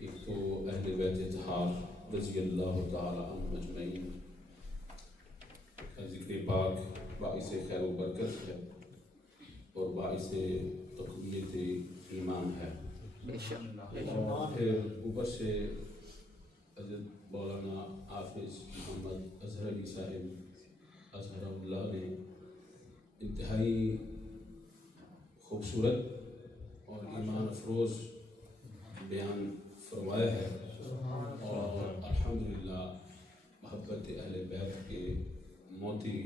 ایک تو اہل بیت اطہار رضی اللہ تعالی عنہم اجمعین کا ذکر پاک باعث خیر و برکت ہے اور باعث تقویت ایمان ہے. پھر اوپر سے حضرت مولانا حافظ محمد اظہر علی صاحب اظہر اللہ نے انتہائی خوبصورت اور ایمان افروز بیان فرمایا ہے اور الحمدللہ محبت اہل بیت کے موتی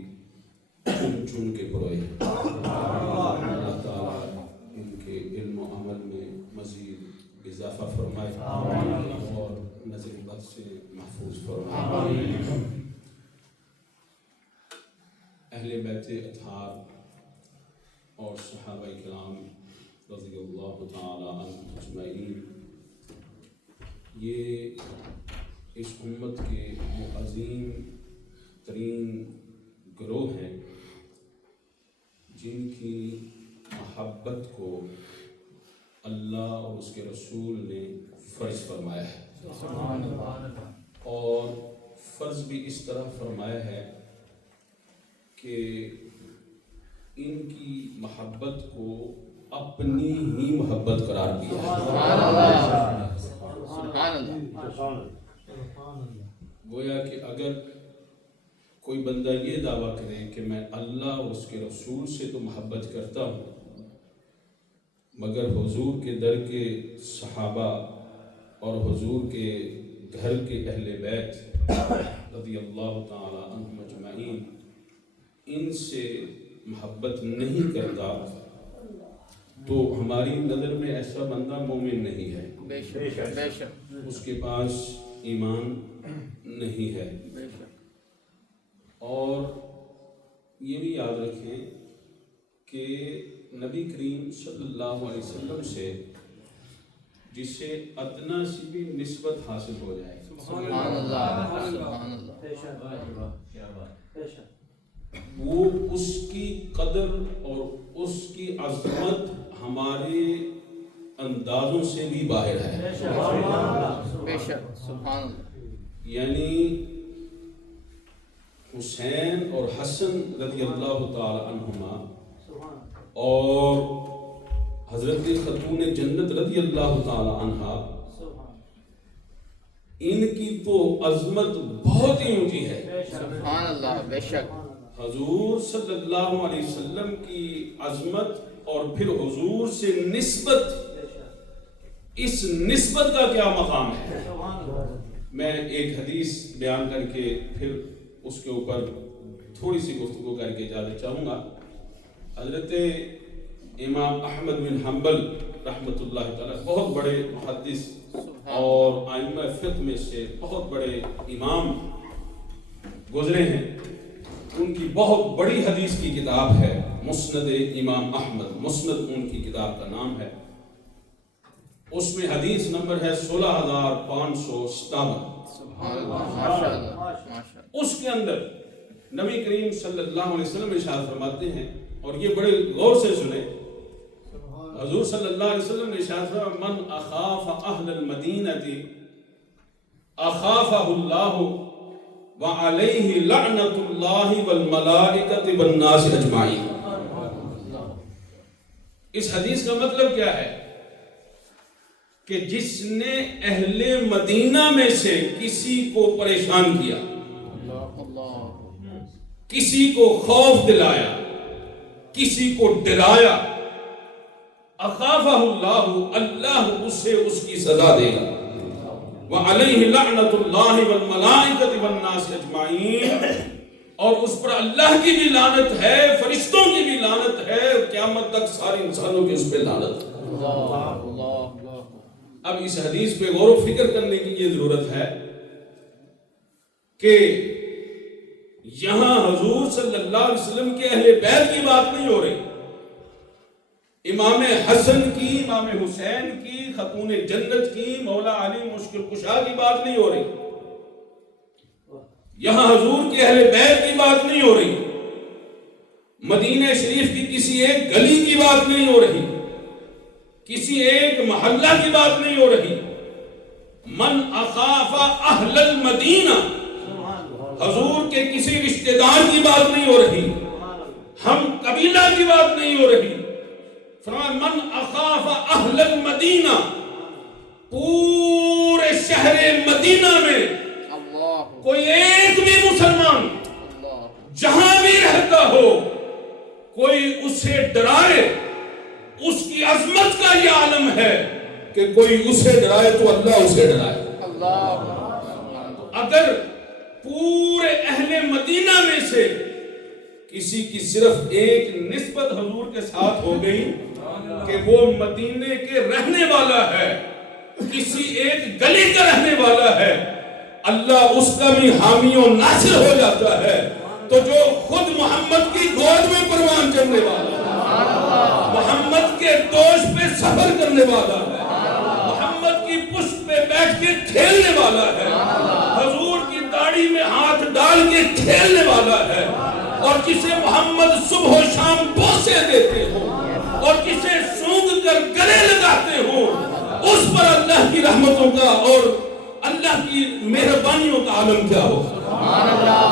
چن چن کے پروئے ہیں. اللہ تعالیٰ ان کے علم و عمل میں مزید اضافہ فرمائے اور نظر بد سے محفوظ فرمائے. اہل بیت اطہار اور صحابہ کرام رضی اللہ تعالی عنہم اجمعین یہ اس امت کے وہ عظیم ترین گروہ ہیں جن کی محبت کو اللہ اور اس کے رسول نے فرض فرمایا ہے. اور فرض بھی اس طرح فرمایا ہے کہ ان کی محبت کو اپنی ہی محبت قرار دیا ہے۔ گویا کہ اگر کوئی بندہ یہ دعویٰ کرے کہ میں اللہ اور اس کے رسول سے تو محبت کرتا ہوں، مگر حضور کے در کے صحابہ اور حضور کے گھر کے اہل بیت رضی اللہ تعالی عنہم اجمعین ان سے محبت نہیں کرتا، تو ہماری نظر میں ایسا بندہ مومن نہیں ہے، بے شک اس کے پاس ایمان نہیں ہے۔ اور یہ بھی یاد رکھیں کہ نبی کریم صلی اللہ علیہ وسلم سے جسے ادنا سی بھی نسبت حاصل ہو جائے، سبحان اللہ، وہ اس کی قدر اور اس کی عظمت ہمارے اندازوں سے بھی باہر ہے۔ بے شک سبحان اللہ۔ یعنی حسین اور حسن رضی اللہ تعالی عنہما اور حضرت خاتون جنت رضی اللہ تعالی عنہا، ان کی تو عظمت بہت ہی اونچی ہے۔ سبحان اللہ، بے شک۔ حضور صلی اللہ علیہ وسلم کی عظمت اور پھر حضور سے نسبت، اس نسبت کا کیا مقام ہے؟ میں ایک حدیث بیان کر کے پھر اس کے اوپر تھوڑی سی گفتگو کر کے اجازت چاہوں گا۔ حضرت امام احمد بن حنبل رحمۃ اللہ تعالی بہت بڑے محدث اور ائمہ فقہ میں سے بہت بڑے امام گزرے ہیں، ان کی بہت بڑی حدیث کی کتاب ہے مسند امام احمد، مسند ان کی کتاب کا نام ہے۔ اس میں حدیث نمبر ہے 16,557۔ سبحان اللہ، ماشاءاللہ۔ اس کے اندر نبی کریم صلی اللہ علیہ وسلم ارشاد فرماتے ہیں، اور یہ بڑے غور سے سنیں، حضور صلی اللہ علیہ وسلم نے ارشاد فرمایا من اخاف اہل المدینہ اخافہ اللہ وعلیہ لعنت اللہ والملائکۃ والناس اجمعین۔ اس حدیث کا مطلب کیا ہے کہ جس نے اہل مدینہ میں سے کسی کو پریشان کیا، کسی کو خوف دلایا، کسی کو ڈرایا، اخافہ اللہ، اللہ اسے اس کی سزا دے گا، وعلیہ لعنت اللہ والملائکۃ والناس اجمعین، اور اس پر اللہ کی بھی لعنت ہے، فرشتوں کی بھی لعنت ہے، قیامت تک سارے انسانوں کی اس پہ لعنت ہے۔ اب اس حدیث پہ غور و فکر کرنے کی یہ ضرورت ہے کہ یہاں حضور صلی اللہ علیہ وسلم کے اہل بیت کی بات نہیں ہو رہی، امام حسن کی، امام حسین کی، خاتون جنت کی، مولا علی مشکل کشا کی بات نہیں ہو رہی، یہاں حضور کے اہل بیت کی بات نہیں ہو رہی، مدینہ شریف کی کسی ایک گلی کی بات نہیں ہو رہی، کسی ایک محلہ کی بات نہیں ہو رہی۔ من اخاف اہل المدینہ، حضور کے کسی رشتہ دار کی بات نہیں ہو رہی، ہم قبیلہ کی بات نہیں ہو رہی، فرمایا من اخاف اہل المدینہ، پورے شہر مدینہ میں کوئی ایک بھی مسلمان جہاں بھی رہتا ہو، کوئی اسے ڈرائے، اس کی عظمت کا یہ عالم ہے کہ کوئی اسے ڈرائے تو اللہ اسے ڈرائے۔ اگر پورے اہل مدینہ میں سے کسی کی صرف ایک نسبت حضور کے ساتھ ہو گئی کہ وہ مدینے کے رہنے والا ہے، کسی ایک گلی کا رہنے والا ہے، اللہ اس کا بھی حامی و ناصر ہو جاتا ہے۔ تو جو خود محمد کی گود میں پروان چڑھنے والا ہے، محمد کے دوش پہ سفر کرنے والا ہے، محمد کی پشت پہ بیٹھ کے کھیلنے والا ہے، حضور کی داڑھی میں ہاتھ ڈال کے کھیلنے والا ہے، اور جسے محمد صبح و شام بوسے دیتے ہوں اور جسے سونگ کر گلے لگاتے ہوں، اس پر اللہ کی رحمتوں کا اور اللہ کی مہربانیوں کا عالم کیا ہو. سبحان اللہ.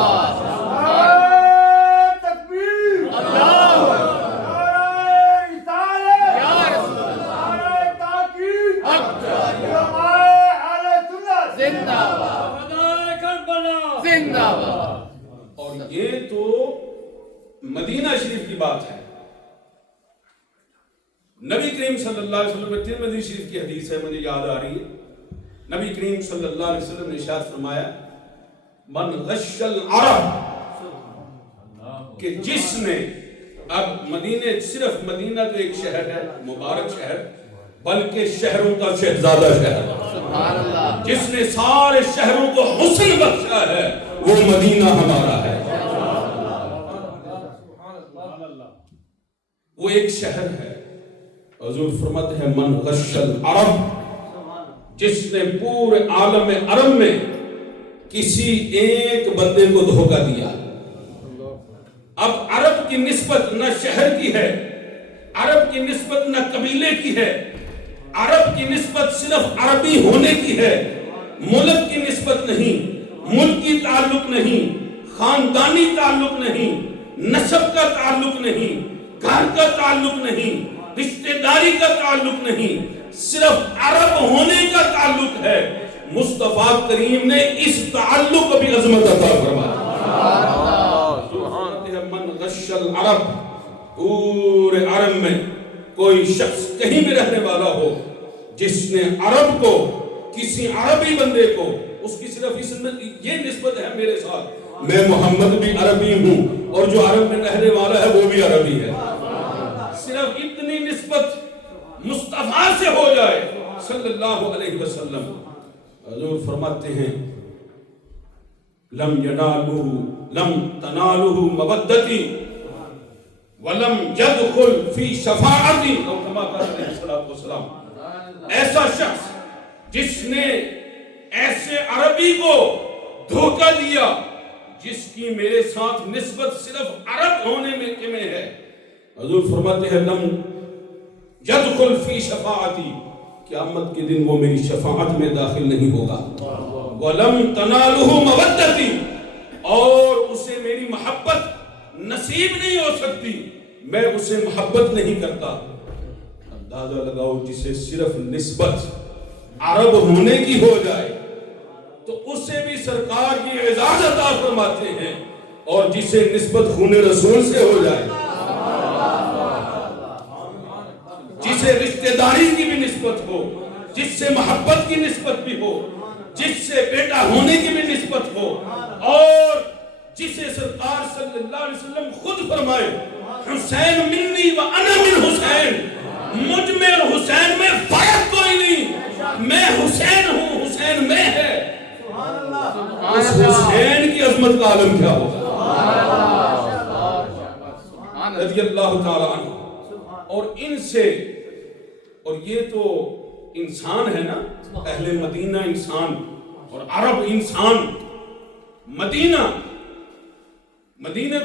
اور یہ تو مدینہ شریف کی بات ہے. نبی کریم صلی اللہ علیہ وسلم میں ترمذی شریف کی حدیث ہے، مجھے یاد آ رہی ہے. نبی کریم صلی اللہ علیہ وسلم نے ارشاد فرمایا من غش العرب، کہ جس نے، اب مدینہ، صرف مدینہ تو ایک شہر ہے، مبارک شہر، بلکہ شہروں کا شہزادہ شہر ہے. سبحان اللہ. جس نے سارے شہروں کو حسن بخشا ہے وہ مدینہ ہمارا ہے. وہ ایک شہر ہے. حضور فرماتے ہیں من غش العرب، جس نے پورے عالم عرب میں کسی ایک بندے کو دھوکہ دیا. اب عرب کی نسبت نہ شہر کی ہے، عرب کی نسبت نہ قبیلے کی ہے، عرب کی نسبت صرف عربی ہونے کی ہے، ملک کی نسبت نہیں، ملکی تعلق نہیں، خاندانی تعلق نہیں، نسب کا تعلق نہیں، گھر کا تعلق نہیں، رشتہ داری کا تعلق نہیں، صرف عرب ہونے کا تعلق ہے. مصطفیٰ کریم نے اس تعلق کو بھی عظمت عطا فرمایا. من غش العرب، پورے عرب میں کوئی شخص کہیں بھی رہنے والا ہو جس نے عرب کو، کسی عربی بندے کو، اس کی صرف یہ نسبت ہے میرے ساتھ، میں محمد بھی عربی ہوں اور جو عرب میں رہنے والا ہے وہ بھی عربی ہے، صرف اتنی نسبت مصطفیٰ سے ہو جائے صلی اللہ علیہ وسلم. حضور فرماتے ہیں لم تنالوا مودتی ولم يدخل فی شفاعتی، او کما قال علیہ الصلوۃ والسلام. ایسا شخص جس نے ایسے عربی کو دھوکہ دیا جس کی میرے ساتھ نسبت صرف عرب ہونے میں ہے، حضور فرماتے ہیں لم يدخل فی شفاعتی، قیامت کے دن وہ میری شفاعت میں داخل نہیں ہوگا. وَلَمْ تَنَالُهُ مَوَدَّتِي، اور اسے میری محبت نصیب نہیں ہو سکتی، میں اسے محبت نہیں کرتا. اندازہ لگاؤ جسے صرف نسبت عرب ہونے کی ہو جائے تو اسے بھی سرکار کی اعزاز عطا فرماتے ہیں، اور جسے نسبت خون رسول سے ہو جائے، جسے رشتہ داری کی بھی نسبت ہو، جس سے محبت کی نسبت بھی ہو، جس سے بیٹا ہونے کی بھی نسبت ہو، اور جسے سرکار صلی اللہ علیہ وسلم خود فرمائے حسین منی و انا من حسین، مجھ میں اور حسین میں فرق کوئی نہیں، میں حسین ہوں، حسین میں ہے. اس حسین کی عظمت کا عالم کیا ہوگا رضی اللہ تعالیٰ عنہ. اور ان سے، اور یہ تو انسان ہے نا، اہل مدینہ انسان اور عرب انسان. مدینہ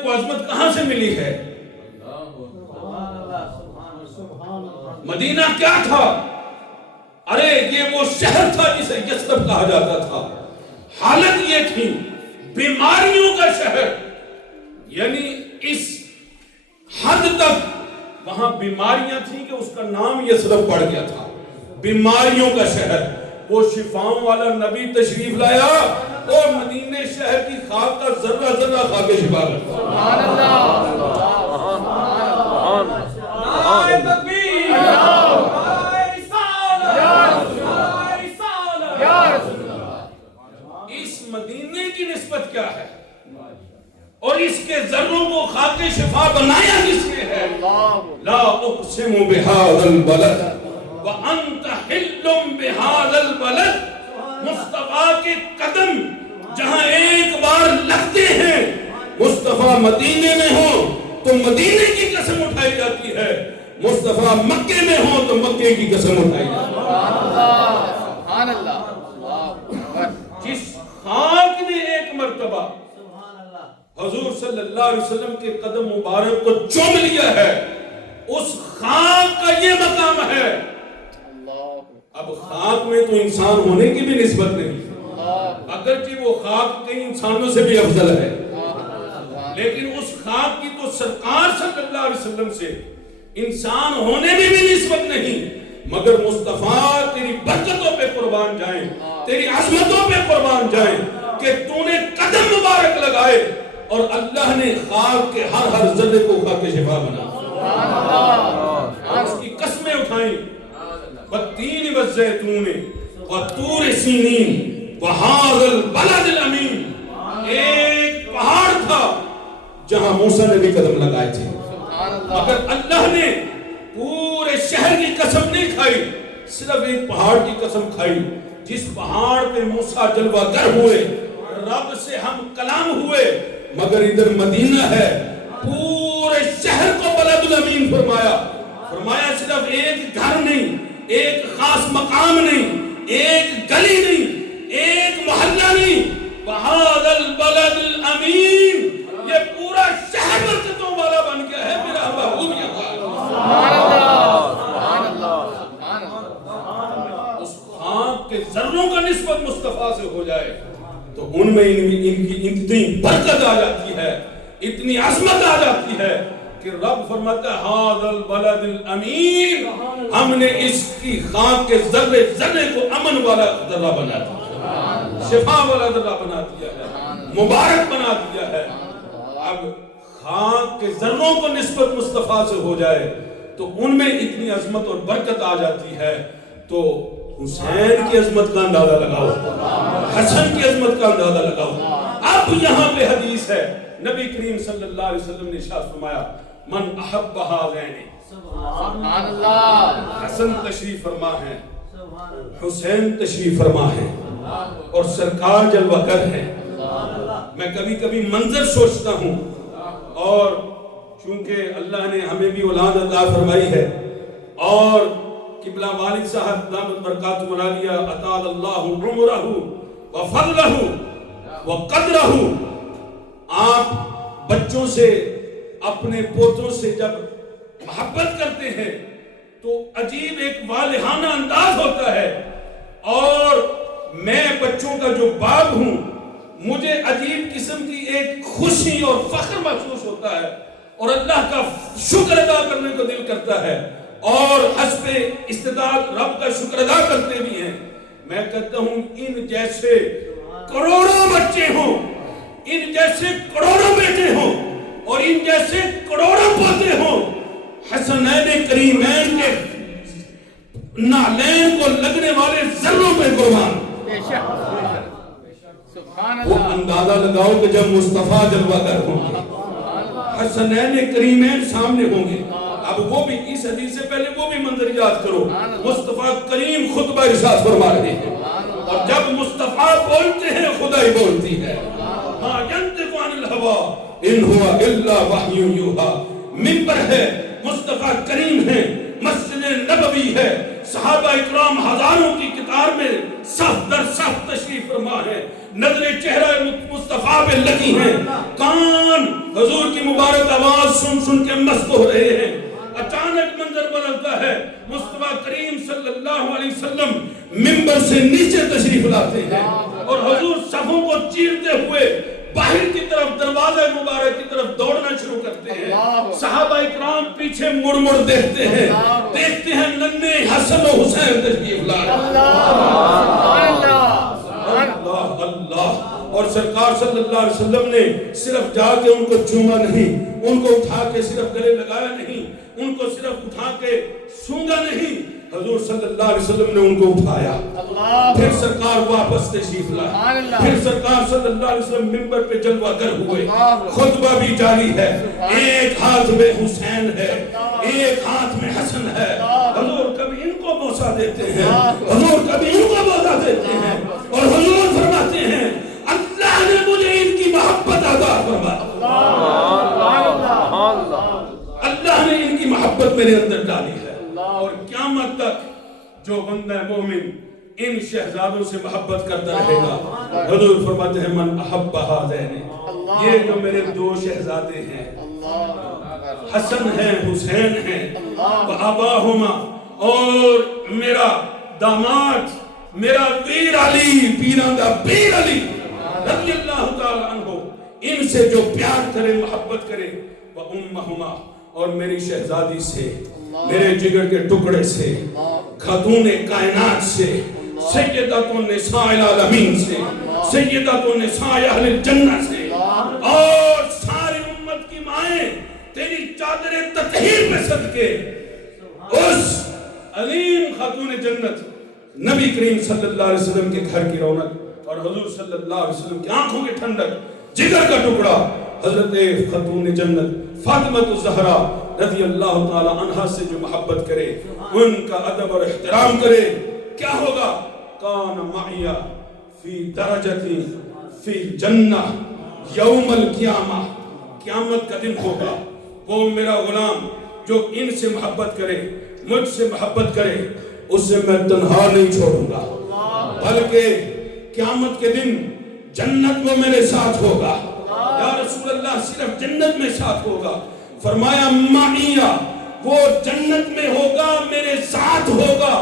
کو عظمت کہاں سے ملی ہے؟ مدینہ کیا تھا؟ ارے یہ وہ شہر تھا جسے یثرب کہا جاتا تھا. حالت یہ تھی بیماریوں کا شہر، یعنی اس حد تک وہاں بیماریاں تھیں کہ اس کا نام یثرب پڑ گیا تھا، بیماریوں کا شہر. وہ شفاؤں والا نبی تشریف لایا اور مدینے شہر کی خاک کا ذرہ ذرہ کھا کے شفا کرتا. سبحان اللہ. اس مدینے کی نسبت کیا ہے اور اس کے ذروں کو خاک شفا بنایا کس نے ہے؟ لا اقسم بهذا البلد وانت حل بهذا البلد. مصطفیٰ کے قدم جہاں ایک بار لگتے ہیں، مصطفیٰ مدینے میں ہو تو مدینے کی قسم اٹھائی جاتی ہے، مصطفیٰ مکے میں ہو تو مکے کی قسم اٹھائی جاتی ہے. سبحان اللہ. جس خاک نے ایک مرتبہ حضور صلی اللہ علیہ وسلم کے قدم مبارک کو چوم لیا ہے، اس خاک کا یہ مقام ہے. اب خاک میں تو انسان ہونے کی بھی نسبت نہیں، وہ خاک کئی انسانوں سے بھی افضل ہے، لیکن اس خاک کی تو سرکار صلی اللہ علیہ وسلم سے انسان ہونے میں بھی نسبت نہیں، مگر مصطفیٰ تیری برکتوں پہ قربان جائیں، تیری عظمتوں پہ قربان جائیں کہ تو نے قدم مبارک لگائے اور اللہ نے خاک کے ہر ذرے کو خاک شفا بنا، اور اس کی قسمیں اٹھائیں، والتین والزیتون وطور سینین وہذا البلد الامین۔ ایک پہاڑ تھا جہاں موسیٰ نے بھی قدم لگائے تھے، مگر اللہ نے پورے شہر کی قسم نہیں کھائی، صرف ایک پہاڑ کی قسم کھائی، جس پہاڑ پہ موسیٰ جلوہ گر ہوئے، رب سے ہم کلام ہوئے، مگر ادھر مدینہ ہے، پورے شہر کو بلد الامین فرمایا، فرمایا صرف ایک گھر نہیں، ایک خاص مقام نہیں، ایک گلی نہیں، ایک محلہ نہیں، وہذا البلد الامین، یہ پورا شہر برکتوں والا بن گیا ہے میرا محبوب یہاں۔ اس خاک کے ذروں کا نسبت مصطفیٰ سے ہو جائے تو ان میں ان کی اتنی برکت آ جاتی ہے، اتنی عظمت آ جاتی ہے کہ رب فرماتا ہے ھذا البلد الامین، ہم نے اس کی خاک کے ذرے ذرے کو امن والا ذرہ بنا دیا، شفا والا ذرہ بنا دیا ہے، مبارک بنا دیا ہے۔ اب خاک کے ذروں کو نسبت مصطفیٰ سے ہو جائے تو ان میں اتنی عظمت اور برکت آ جاتی ہے، تو حسین کی عظمت کا اندازہ لگاؤ، حسن کی عظمت کا اندازہ لگاؤ۔ اب یہاں پہ حدیث ہے، نبی کریم صلی اللہ علیہ وسلم نے ارشاد فرمایا من احب ہذین، سبحان اللہ، حسن تشریف فرما ہے، حسین تشریف فرما ہے، اور سرکار جلوہ گر ہے۔ میں کبھی کبھی منظر سوچتا ہوں، اور چونکہ اللہ نے ہمیں بھی اولاد عطا فرمائی ہے، اور قبلہ والد صاحب دامت برکاتہ العالیہ اطال اللہ عمرہ وفضلہ وقدرہ، آپ بچوں سے اپنے پوتوں سے جب محبت کرتے ہیں تو عجیب ایک والہانہ انداز ہوتا ہے، اور میں بچوں کا جو باپ ہوں مجھے عجیب قسم کی ایک خوشی اور فخر محسوس ہوتا ہے، اور اللہ کا شکر ادا کرنے کو دل کرتا ہے، اور حسب استطاعت رب کا شکر ادا کرتے بھی ہیں۔ میں کہتا ہوں ان جیسے کروڑوں بچے ہوں، ان جیسے کروڑوں بیٹے ہوں، اور ان جیسے کروڑوں پوتے ہوں، حسنین کریمین کے نعلین کو لگنے والے ذروں پہ قربان۔ وہ اندازہ لگاؤ کہ جب مصطفیٰ جلوہ گر ہوں گے، حسنین کریمین سامنے ہوں گے، اب وہ بھی اس حدیث سے پہلے وہ بھی منظر یاد کرو، مصطفیٰ کریم خطبہ ارشاد فرما رہے ہیں، اور جب مصطفیٰ بولتے ہیں خدا ہی بولتی ہے، ما ینطق عن الہوی ان ہوا الا وحی یوحی، منبر ہے، مصطفیٰ کریم ہے، مسجد نبوی ہے، صحابہ اکرام ہزاروں کی قطار میں صف در صف تشریف فرما ہے، نظر چہرہ مصطفیٰ پہ لگی ہیں، کان حضور کی مبارک آواز سن سن کے مست ہو رہے ہیں، اچانک منظر بدلتا ہے، مصطفیٰ کریم صلی اللہ علیہ وسلم منبر سے نیچے تشریف لاتے ہیں، اور حضور صفوں کو چیرتے ہوئے باہر کی طرف دروازہ مبارک کی طرف دوڑنا شروع کرتے ہیں، صحابہ اکرام پیچھے مڑ مڑ دیکھتے ہیں ننھے حسن و حسین تشریف لا اللہ اللہ، اور سرکار صلی اللہ علیہ وسلم نے صرف جا کے ان کو چوما نہیں، ان کو اٹھا کے صرف گلے لگایا نہیں، ان کو صرف اٹھا کے سونگا نہیں، حضور صلی اللہ علیہ وسلم نے ان کو اٹھایا، پھر سرکار واپس تشریف لائے، پھر سرکار صلی اللہ علیہ وسلم منبر پہ جلوہ گر ہوئے، خطبہ بھی جاری ہے، ایک ہاتھ میں حسین ہے، ایک ہاتھ میں حسن ہے، حضور کبھی ان کو بوسہ دیتے ہیں، حضور کبھی ان کو بوسہ دیتے ہیں، اور حضور فرماتے ہیں اللہ نے مجھے ان کی محبت عطا فرمائی، اللہ نے ان کی محبت میرے اندر ڈالی ہے، اور قیامت تک جو بندہ مومن ان شہزادوں سے محبت کرتا رہے گا، حضور فرماتے ہیں من احب ہذین، یہ جو میرے دو شہزادے ہیں، حسن ہیں حسین ہیں، واباہما، اور میرا داماد میرا ویر علی، پیران دا پیر علی رضی اللہ تعالی عنہ ان سے جو پیار کرے محبت کرے وَأُمَّهُمَا اور میری شہزادی سے میرے جگر کے ٹکڑے سے خاتون کائنات سے سیدۃ النساء العالمین سے سیدۃ النساء اہل الجنہ سے اور ساری امت کی مائیں تیری چادر تطہیر میں صدقے اس عظیم خاتون جنت نبی کریم صلی اللہ علیہ وسلم کے گھر کی رونق اور حضور صلی اللہ علیہ وسلم کی آنکھوں کی ٹھنڈک جگر کا ٹکڑا حضرت خاتون جنت فاطمہ الزہرا رضی اللہ تعالی عنہا سے جو محبت کرے ان کا ادب اور احترام کرے کیا ہوگا کان معی فی درجتی فی جنہ یوم القیامہ قیامت کا دن ہوگا وہ میرا غلام جو ان سے محبت کرے مجھ سے محبت کرے اسے میں تنہا نہیں چھوڑوں گا بلکہ قیامت کے دن جنت میں میرے ساتھ ہوگا یا رسول اللہ صرف جنت میں ساتھ ہوگا فرمایا معیہ وہ جنت میں ہوگا میرے ساتھ ہوگا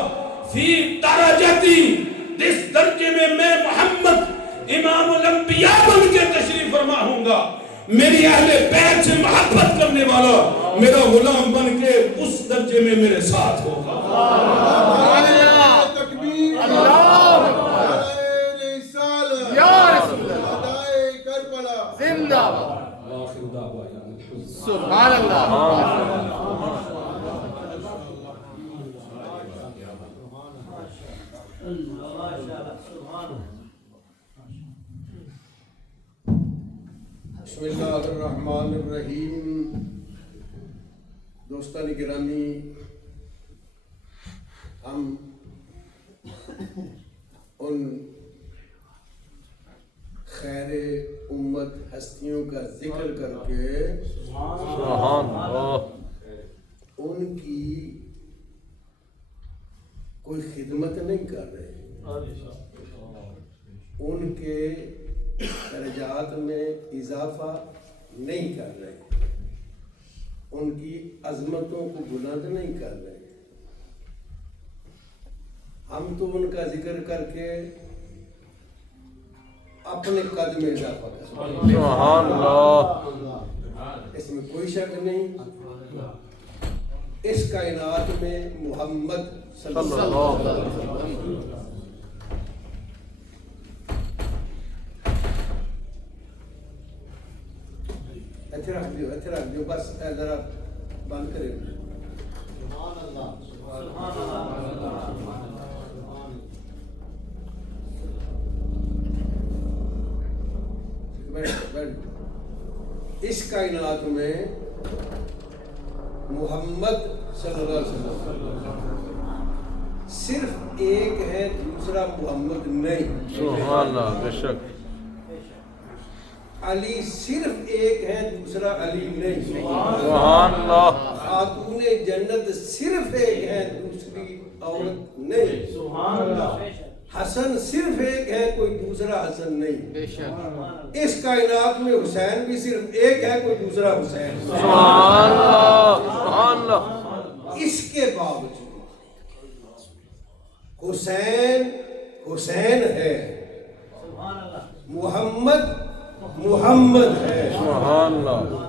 فی درجتی جس درجے میں محمد امام الانبیاء بن کے تشریف فرما ہوں گا میری اہل بیت سے محبت کرنے والا میرا غلام بن کے اس درجے میں میرے ساتھ ہوگا تکبیر زندہ سبحان اللہ بسم اللہ الرحمن الرحیم دوستان گرامی ہم ان خیر امت ہستیوں کا ذکر کر کے ان کی کوئی خدمت نہیں کر رہے ان کے درجات میں اضافہ نہیں کر رہے ان کی عظمتوں کو بلند نہیں کر رہے ہم تو ان کا ذکر کر کے اپنے قد میں اضافہ کرتے ہیں اس میں کوئی شک نہیں اس کائنات میں محمد صلی اللہ علیہ وسلم ایتھے رکھ دیو بس ذرا بند کرے سبحان اللہ اس کائنات میں محمد صلی اللہ علیہ وسلم صرف ایک ہے دوسرا محمد نہیں سبحان اللہ بے شک علی صرف ایک ہے دوسرا علی نہیں سبحان اللہ خاتون جنت صرف ایک ہے دوسری عورت نہیں سبحان اللہ حسن صرف ایک ہے کوئی دوسرا حسن نہیں بے شک اس کائنات میں حسین بھی صرف ایک ہے کوئی دوسرا حسین سبحان اللہ سبحان اللہ اس کے باوجود حسین حسین ہے محمد محمد ہے سبحان اللہ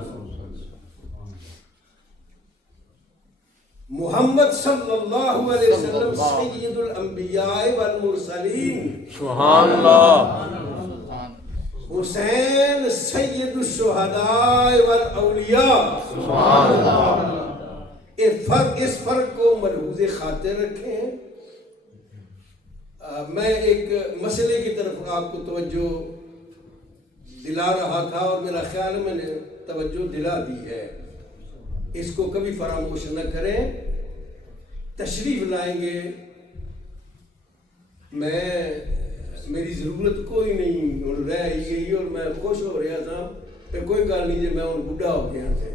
محمد صلی اللہ علیہ وسلم سید الانبیاء والمرسلین سبحان اللہ حسین سید الشہداء والاولیاء سبحان اللہ اس فرق کو ملحوظ خاطر رکھیں میں ایک مسئلے کی طرف آپ کو توجہ دلا رہا تھا اور میرا خیال ہے میں نے توجہ دلا دی ہے اس کو کبھی فراموش نہ کریں تشریف لائیں گے میری ضرورت کوئی نہیں رہ ہی گئی اور میں خوش ہو رہا تھا کہ کوئی گل نہیں جی میں بڑھا ہو گیا تھے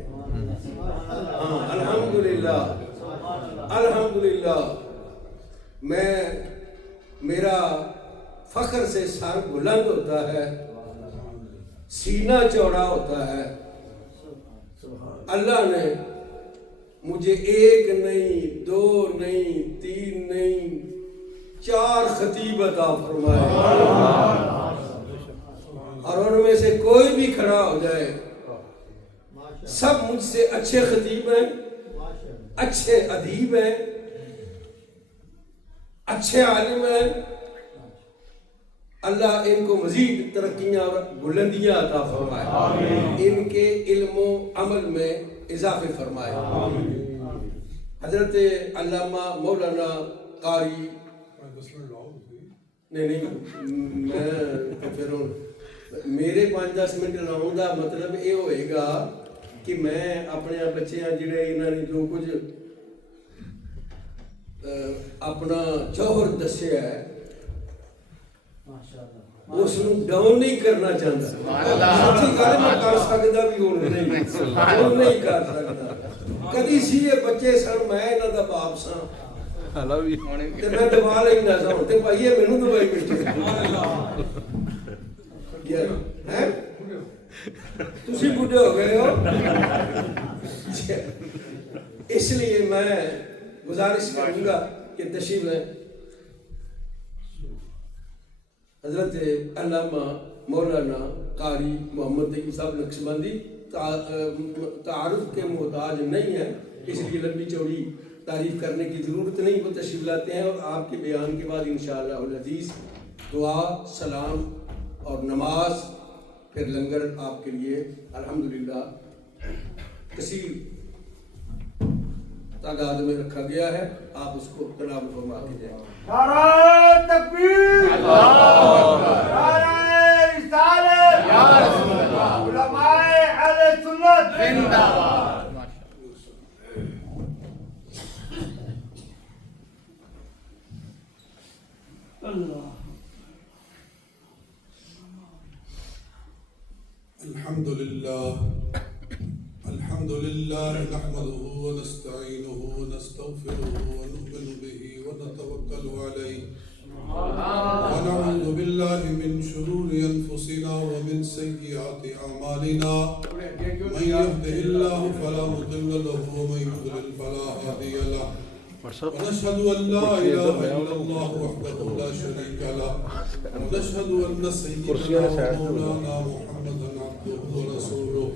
ہاں الحمدللہ الحمدللہ میرا فخر سے سر بلند ہوتا ہے سینہ چوڑا ہوتا ہے اللہ نے مجھے ایک نہیں دو نہیں تین نہیں 4 خطیب عطا فرمائے اور ان میں سے کوئی بھی کھڑا ہو جائے سب مجھ سے اچھے خطیب ہیں، اچھے ادیب ہیں، اچھے عالم ہیں. اللہ ان کو مزید ترقیاں اور بلندیاں عطا فرمائے، ان کے علم و عمل میں اضافے فرمائے. حضرت علامہ مولانا قاری نہیں میں پھر میرے 5-10 منٹ لاؤں دا مطلب یہ ہوئے گا کہ میں اپنے بچیاں جڑے انہوں نے جو کچھ اپنا جوہر دسیا ہے اس کو ڈاؤن نہیں کرنا چاہتا. سچی گل میں کر سکتا بھی ہوں نہیں کر سکتا. کدی سی یہ بچے سن میں انہاں دا باپ سا تے میں دبا لینا سا تے بھائی مینوں دبائی بیٹھے ہیں تسی بڈھے ہو گئے ہو. اس لیے میں گزارش کروں گا کہ تشریف لیں. حضرت علامہ مولانا قاری محمد تقی صاحب نقشبندی تعارف کے محتاج نہیں ہے، اس لیے لمبی چوڑی تعریف کرنے کی ضرورت نہیں. وہ تشریف لاتے ہیں اور آپ کے بیان کے بعد انشاءاللہ العزیز دعا، سلام اور نماز، پھر لنگر آپ کے لیے الحمدللہ کثیر تعداد میں رکھا گیا ہے. آپ اس کو تناول فرما کے جائیں. نعرہ تکبیر، نعرہ رسالت، علماء اہل سنت زندہ باد. الحمد لله نحمده ونستعينه ونستغفره ونؤمن به ونتوكل عليه ونعوذ بالله من شرور أنفسنا ومن سيئات أعمالنا من يهده الله فلا مضل له ومن يضلل فلا هادي له ونشهد أن لا إله إلا الله وحده لا شريك له ونشهد أن سيدنا ومولانا محمدا عبده ورسوله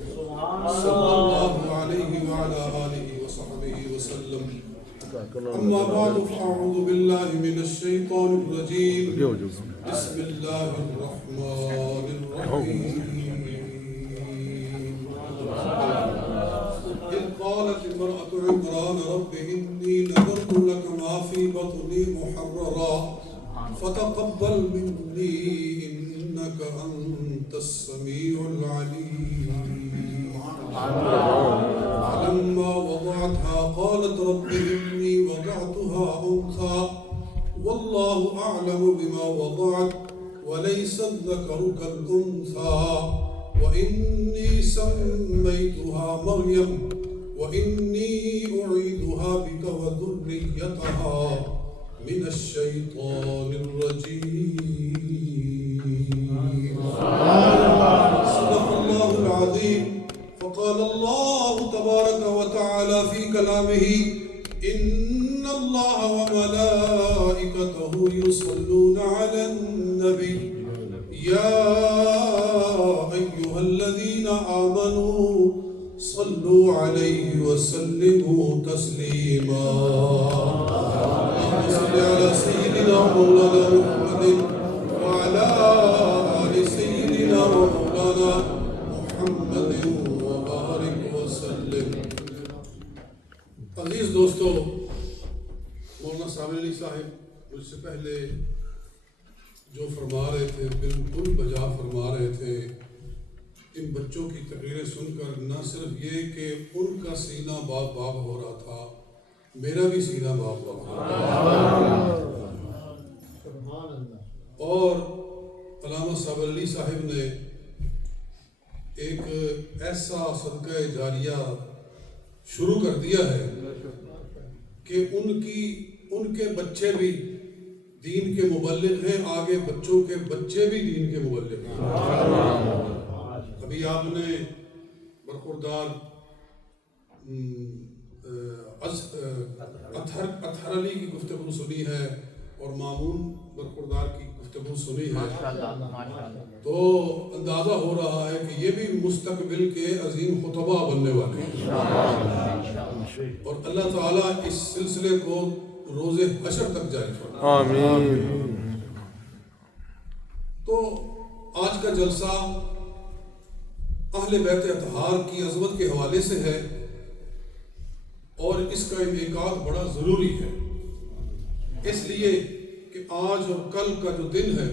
صلى الله عليه وعلى آله وصحبه وسلم. أما بعد فأعوذ بالله من الشيطان الرجيم. بسم الله الرحمن الرحيم. إذ قالت امرأة عمران رب إني نذرت لك ما في بطني محررا فتقبل مني إنك أنت السميع العليم. فلما وضعتها قالت رب إني وضعتها أنثى والله أعلم بما وضعت وليس الذكر كالأنثى وإني سميتها مريم وإني أعيذها بك وذريتها من الشيطان الرجيم. صدق الله العظيم. فقال الله تبارك وتعالى في كلامه إن الله وملائكته يصلون على النبي يا أيها الذين آمنوا صلوا عليه وسلموا تسليما. اللهم صل على سيدنا مولانا محمد وعلى آل سيدنا مولانا محمد وبارك وسلم. عزیز دوستو، مولانا سامع علی صاحب مجھ سے پہلے جو فرما رہے تھے بالکل بجا فرما رہے تھے. ان بچوں کی تقریریں سن کر نہ صرف یہ کہ ان کا سینہ باغ باغ ہو رہا تھا، میرا بھی سینہ باغ باغ ہو رہا تھا. اور علامہ صاحب علی صاحب نے ایک ایسا صدقہ جاریہ شروع کر دیا ہے کہ ان کے بچے بھی دین کے مبلغ ہیں، آگے بچوں کے بچے بھی دین کے مبلغ ہیں. ابھی آپ نے برخوردار اطہر علی کی گفتگو سنی ہے اور مامون برخوردار کی گفتگو گفتگو سنی ہے ماشاءاللہ ماشاءاللہ. تو اندازہ ہو رہا ہے کہ یہ بھی مستقبل کے عظیم خطبہ بننے والے ہیں اور اللہ تعالیٰ اس سلسلے کو روز حشر تک جاری فرمائے. آمین. تو آج کا جلسہ اہل بیت اطہار کی عظمت کے حوالے سے ہے اور اس کا انعقاد بڑا ضروری ہے، اس لیے کہ آج اور کل کا جو دن ہے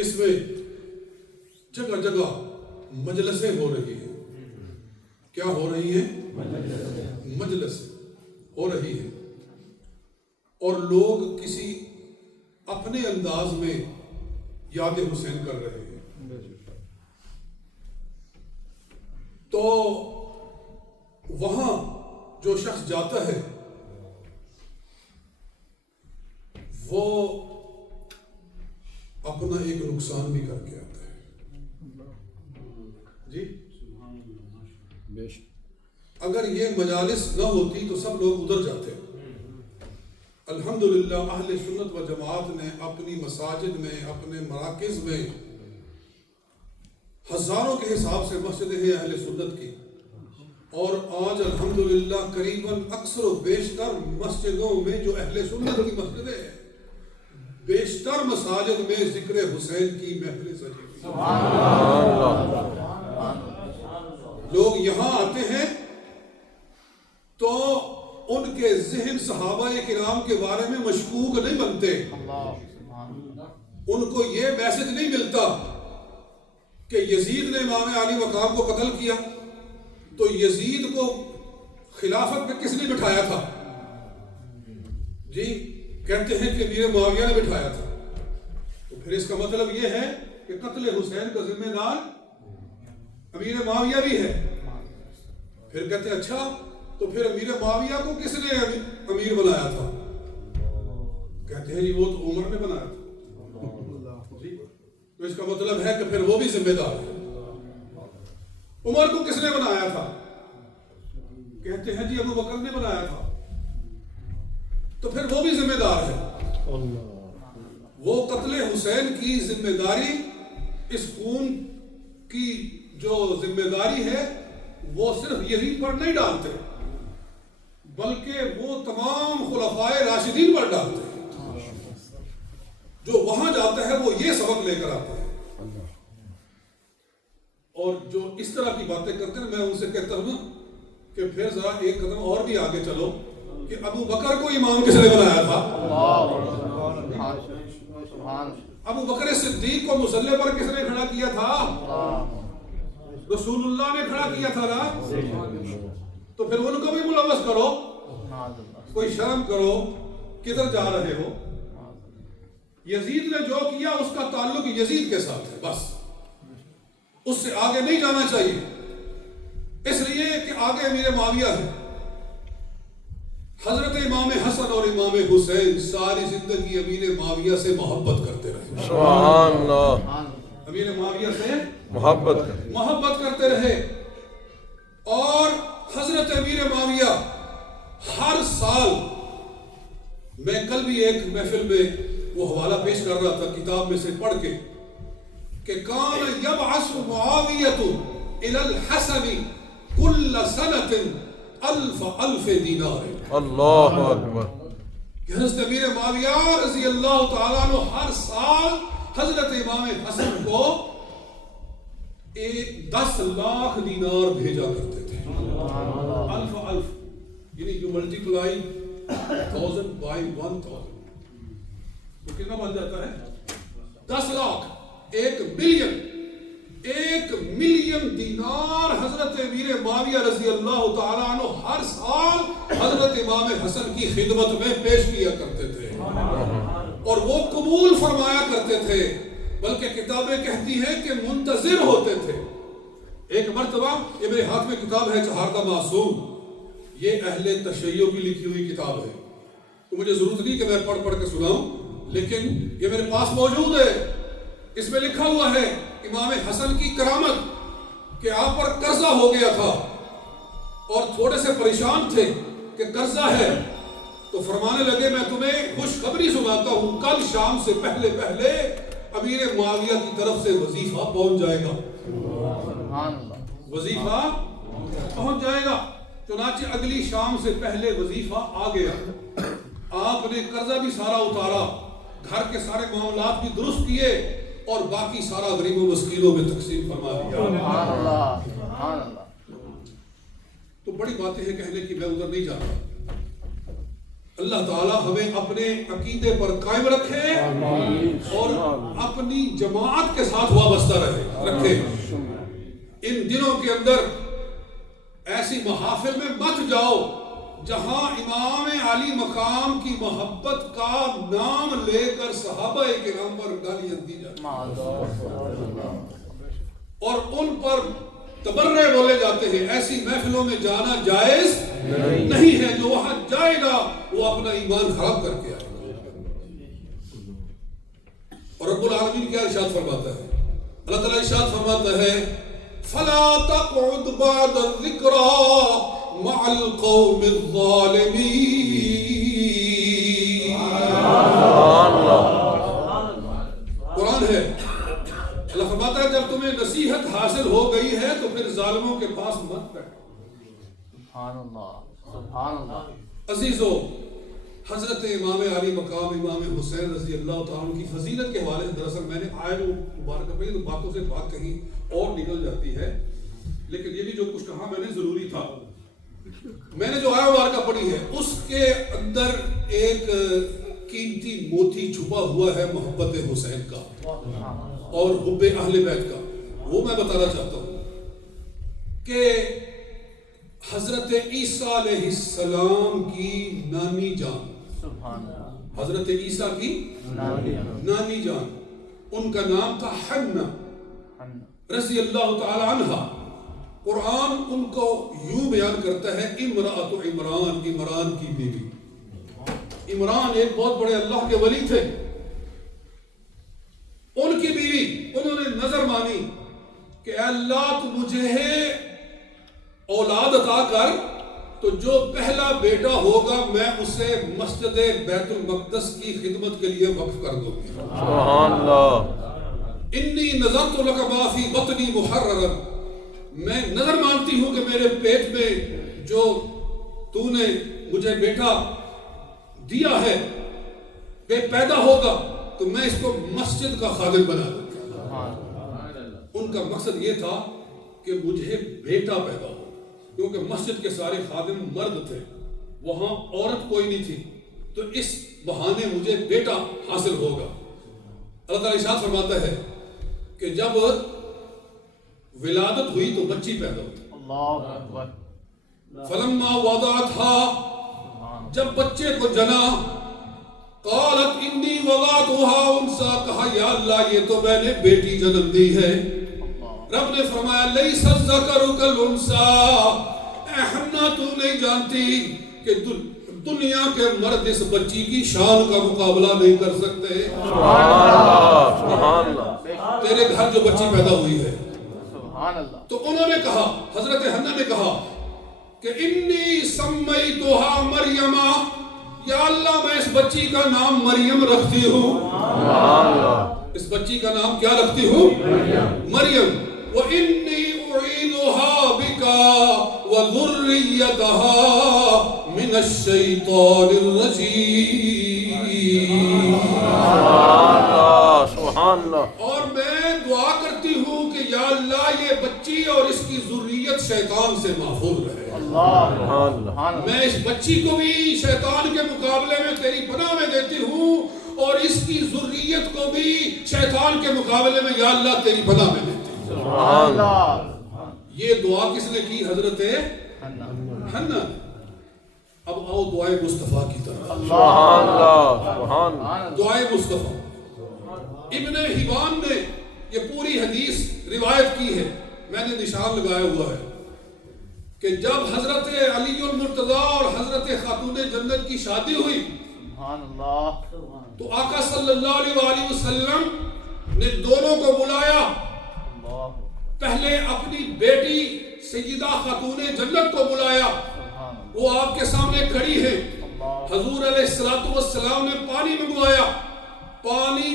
اس میں جگہ جگہ مجلسیں ہو رہی ہیں. کیا ہو رہی ہیں؟ مجلس ہو رہی ہے اور لوگ کسی اپنے انداز میں یاد حسین کر رہے ہیں. تو وہاں جو شخص جاتا ہے وہ اپنا ایک نقصان بھی کر کے آتا ہے. جی اگر یہ مجالس نہ ہوتی تو سب لوگ ادھر جاتے. الحمدللہ اہل سنت و جماعت نے اپنی مساجد میں اپنے مراکز میں ہزاروں کے حساب سے مسجدیں ہیں اہل سنت کی، اور آج الحمدللہ قریباً اکثر و بیشتر مسجدوں میں جو اہل سنت کی مسجدیں ہیں بیشتر مساجد میں ذکر حسین کی محفلیں سجی ہوئی. لوگ یہاں آتے ہیں تو ان کے ذہن صحابہ کرام کے بارے میں مشکوک نہیں بنتے. ان کو یہ میسج نہیں ملتا کہ یزید نے امام علی مقام کو قتل کیا تو یزید کو خلافت پہ کس نے بٹھایا تھا؟ جی کہتے ہیں کہ امیر معاویہ نے بٹھایا تھا. تو پھر اس کا مطلب یہ ہے کہ قتل حسین کا ذمہ دار امیر معاویہ بھی ہے. پھر کہتے ہیں اچھا تو پھر امیر معاویہ کو کس نے امیر بنایا تھا؟ کہتے ہیں جی وہ تو عمر نے بنایا تھا. تو اس کا مطلب ہے کہ پھر وہ بھی ذمہ دار ہے. عمر کو کس نے بنایا تھا؟ کہتے ہیں جی ابو بکر نے بنایا تھا. تو پھر وہ بھی ذمہ دار ہے. وہ قتل حسین کی ذمہ داری، اس خون کی جو ذمہ داری ہے وہ صرف یزید پر نہیں ڈالتے بلکہ وہ تمام خلفائے راشدین پر ڈالتے ہیں. جو وہاں جاتا ہے وہ یہ سبق لے کر آتا ہے. اور جو اس طرح کی باتیں کرتے ہیں میں ان سے کہتا ہوں کہ پھر ذرا ایک قدم اور بھی آگے چلو کہ ابو بکر کو امام کس نے بنایا تھا؟ ابو بکر صدیق کو مصلی پر کس نے کھڑا کیا تھا؟ رسول اللہ نے کھڑا کیا تھا نا. تو پھر ان کو بھی ملوث کرو. کوئی شرم کرو، کدھر جا رہے ہو؟ یزید نے جو کیا اس کا تعلق یزید کے ساتھ ہے، بس اس سے آگے نہیں جانا چاہیے. اس لیے کہ آگے امیر معاویہ ہے. حضرت امام حسن اور امام حسین ساری زندگی امیر معاویہ سے محبت کرتے رہے. سبحان اللہ. امیر معاویہ سے محبت کرتے رہے. اور حضرت امیر معاویہ ہر سال، میں کل بھی ایک محفل میں وہ حوالہ پیش کر رہا تھا کتاب میں سے پڑھ کے کہ کان یبعث معاویۃ الی الحسن کل سنۃ الف دینار. اللہ اکبر. کہ حضرت امیر معاویہ رضی اللہ تعالیٰ عنہ ہر سال حضرت امام حسن کو 10 لاکھ دینار بھیجا کرتے تھے. الف یعنی جو ملٹیپلائی 1000 بائی 1000 تو کتنا بن جاتا ہے؟ 10 لاکھ، 1 ملین دینار حضرت امیر معاویہ رضی اللہ تعالیٰ عنہ ہر سال حضرت امام حسن کی خدمت میں پیش کیا کرتے تھے اور وہ قبول فرمایا کرتے تھے، بلکہ کتابیں کہتی ہیں کہ منتظر ہوتے تھے. ایک مرتبہ یہ میرے ہاتھ میں کتاب ہے چہاردہ معصوم، یہ اہل تشیع کی لکھی ہوئی کتاب ہے. تو مجھے ضرورت نہیں کہ میں پڑھ کے سناؤں، لیکن یہ میرے پاس موجود ہے. اس میں لکھا ہوا ہے امام حسن کی کرامت کہ آپ پر قرضہ ہو گیا تھا اور تھوڑے سے پریشان تھے کہ قرضہ ہے تو فرمانے لگے میں تمہیں خوشخبری سناتا ہوں، کل شام سے پہلے امیر معاویہ کی طرف سے وظیفہ پہنچ جائے گا، وظیفہ پہنچ جائے گا۔ چنانچہ اگلی شام سے پہلے وظیفہ آ گیا، آپ نے قرضہ بھی سارا اتارا، گھر کے سارے معاملات بھی درست کیے اور باقی سارا غریبوں مسکینوں میں تقسیم فرما دیا۔ تو بڑی باتیں ہیں کہنے کی، میں ادھر نہیں جا رہا۔ اللہ تعالی ہمیں اپنے عقیدے پر قائم رکھے اور اپنی جماعت کے ساتھ وابستہ رکھے۔ ان دنوں کے اندر ایسی محافل میں مت جاؤ جہاں امام علی مقام کی محبت کا نام لے کر صحابہ کرام پر گالیاں دی جاتی اور ان پر تبرع بولے جاتے ہیں۔ ایسی محفلوں میں جانا جائز نہیں ہے، جو وہاں جائے گا وہ اپنا ایمان خراب کر کے آئے گا۔ اور رب العالمین کیا ارشاد فرماتا ہے؟ اللہ تعالیٰ ارشاد فرماتا ہے فَلَا تَقْعُدْ بَعْدَ الذِّكْرَى مَعَ الْقَوْمِ الظَّالِمِينَ۔ قرآن ہے، اللہ فرماتا ہے جب تمہیں نصیحت حاصل ہو گئی ہے تو پھر ظالموں کے پاس مت بیٹھو۔ سبحان اللہ۔ عزیزو، حضرت امام علی مقام امام حسین رضی اللہ تعالیٰ عنہ کی فضیلت کے حوالے سے دراصل میں نے آیت مبارکہ پڑھی تو باتوں سے بات کہیں اور نکل جاتی ہے، لیکن یہ بھی جو کچھ کہا میں نے ضروری تھا۔ میں نے جو آیت مبارکہ پڑھی ہے اس کے اندر ایک قیمتی موتی چھپا ہوا ہے محبت حسین کا اور حب اہل بیت کا، وہ میں بتانا چاہتا ہوں کہ حضرت عیسیٰ علیہ السلام کی نانی جان، حضرت عیسیٰ کی نانی جان، ان کا نام تھا حنہ رضی اللہ تعالی عنہ۔ قرآن ان کو یوں بیان کرتا ہے امرأۃ عمران، عمران کی بیوی۔ عمران ایک بہت بڑے اللہ کے ولی تھے، ان کی بیوی، انہوں نے نظر مانی کہ اے اللہ تو مجھے اولاد عطا کر تو جو پہلا بیٹا ہوگا میں اسے مسجد بیت المقدس کی خدمت کے لیے وقف کر دوں گی۔ سبحان اللہ۔ انی نظرت لک ما فی بطنی محررا، میں نظر مانتی ہوں کہ میرے پیٹ میں جو تو نے مجھے بیٹا دیا ہے کہ پیدا ہوگا تو میں اس کو مسجد کا خادم بنا دوں گا۔ ان کا مقصد یہ تھا کہ مجھے بیٹا پیدا ہو، کیونکہ مسجد کے سارے خادم مرد تھے، وہاں عورت کوئی نہیں تھی، تو اس بہانے مجھے بیٹا حاصل ہوگا۔ اللہ تعالیٰ ارشاد فرماتا ہے کہ جب ولادت ہوئی تو بچی پیدا ہوئی۔ اللہ اکبر۔ فلما وضعتها، جب بچے کو جنا، قالت انی وضعتها انثى، کہا یا اللہ یہ تو میں نے بیٹی جنم دی ہے۔ رب نے فرمایا لیس الذکر کالانثى، اے حنا تو نہیں جانتی کہ دنیا کے مرد اس بچی کی شان کا مقابلہ نہیں کر سکتے۔ سبحان اللہ، سبحان اللہ۔ تیرے گھر جو بچی پیدا ہوئی ہے، سبحان اللہ۔ تو انہوں نے کہا، حضرت حنا نے کہا کہ انی سمیتها مریم، یا اللہ میں اس بچی کا نام مریم رکھتی ہوں۔ سبحان اللہ۔ اس بچی کا نام کیا رکھتی ہوں؟ مریم۔ وَإِنِّي أُعِيذُهَا بِكَ وَذُرِّيَّتَهَا مِنَ الشَّيْطَانِ الرَّجِيمِ۔ سبحان اللہ، سبحان اللہ۔ اور میں دعا کرتی ہوں کہ یا اللہ یہ بچی اور اس کی ذریت شیطان سے محفوظ رہے۔ اللہ، میں اس بچی کو بھی شیطان کے مقابلے میں تیری پناہ میں دیتی ہوں اور اس کی ذریت کو بھی شیطان کے مقابلے میں یا اللہ تیری پناہ میں دیتی ہوں۔ سبحان اللہ۔ یہ دعا کس نے کی؟ حضرت حنا۔ اب آؤ دعائے مصطفیٰ کی طرف۔ سبحان اللہ، سبحان اللہ۔ دعائے مصطفیٰ، ابن حبان نے یہ پوری حدیث روایت کی ہے، میں نے نشان لگایا ہوا ہے کہ جب حضرت علی المرتضیٰ اور حضرت خاتون جنت کی شادی ہوئی سبحان اللہ، تو آقا صلی اللہ علیہ وآلہ وسلم نے دونوں کو بلایا۔ پہلے اپنی بیٹی سیدہ خاتون جنت کو بلایا، وہ آپ کے سامنے کھڑی ہے، حضور علیہ السلام نے پانی منگوایا، پانی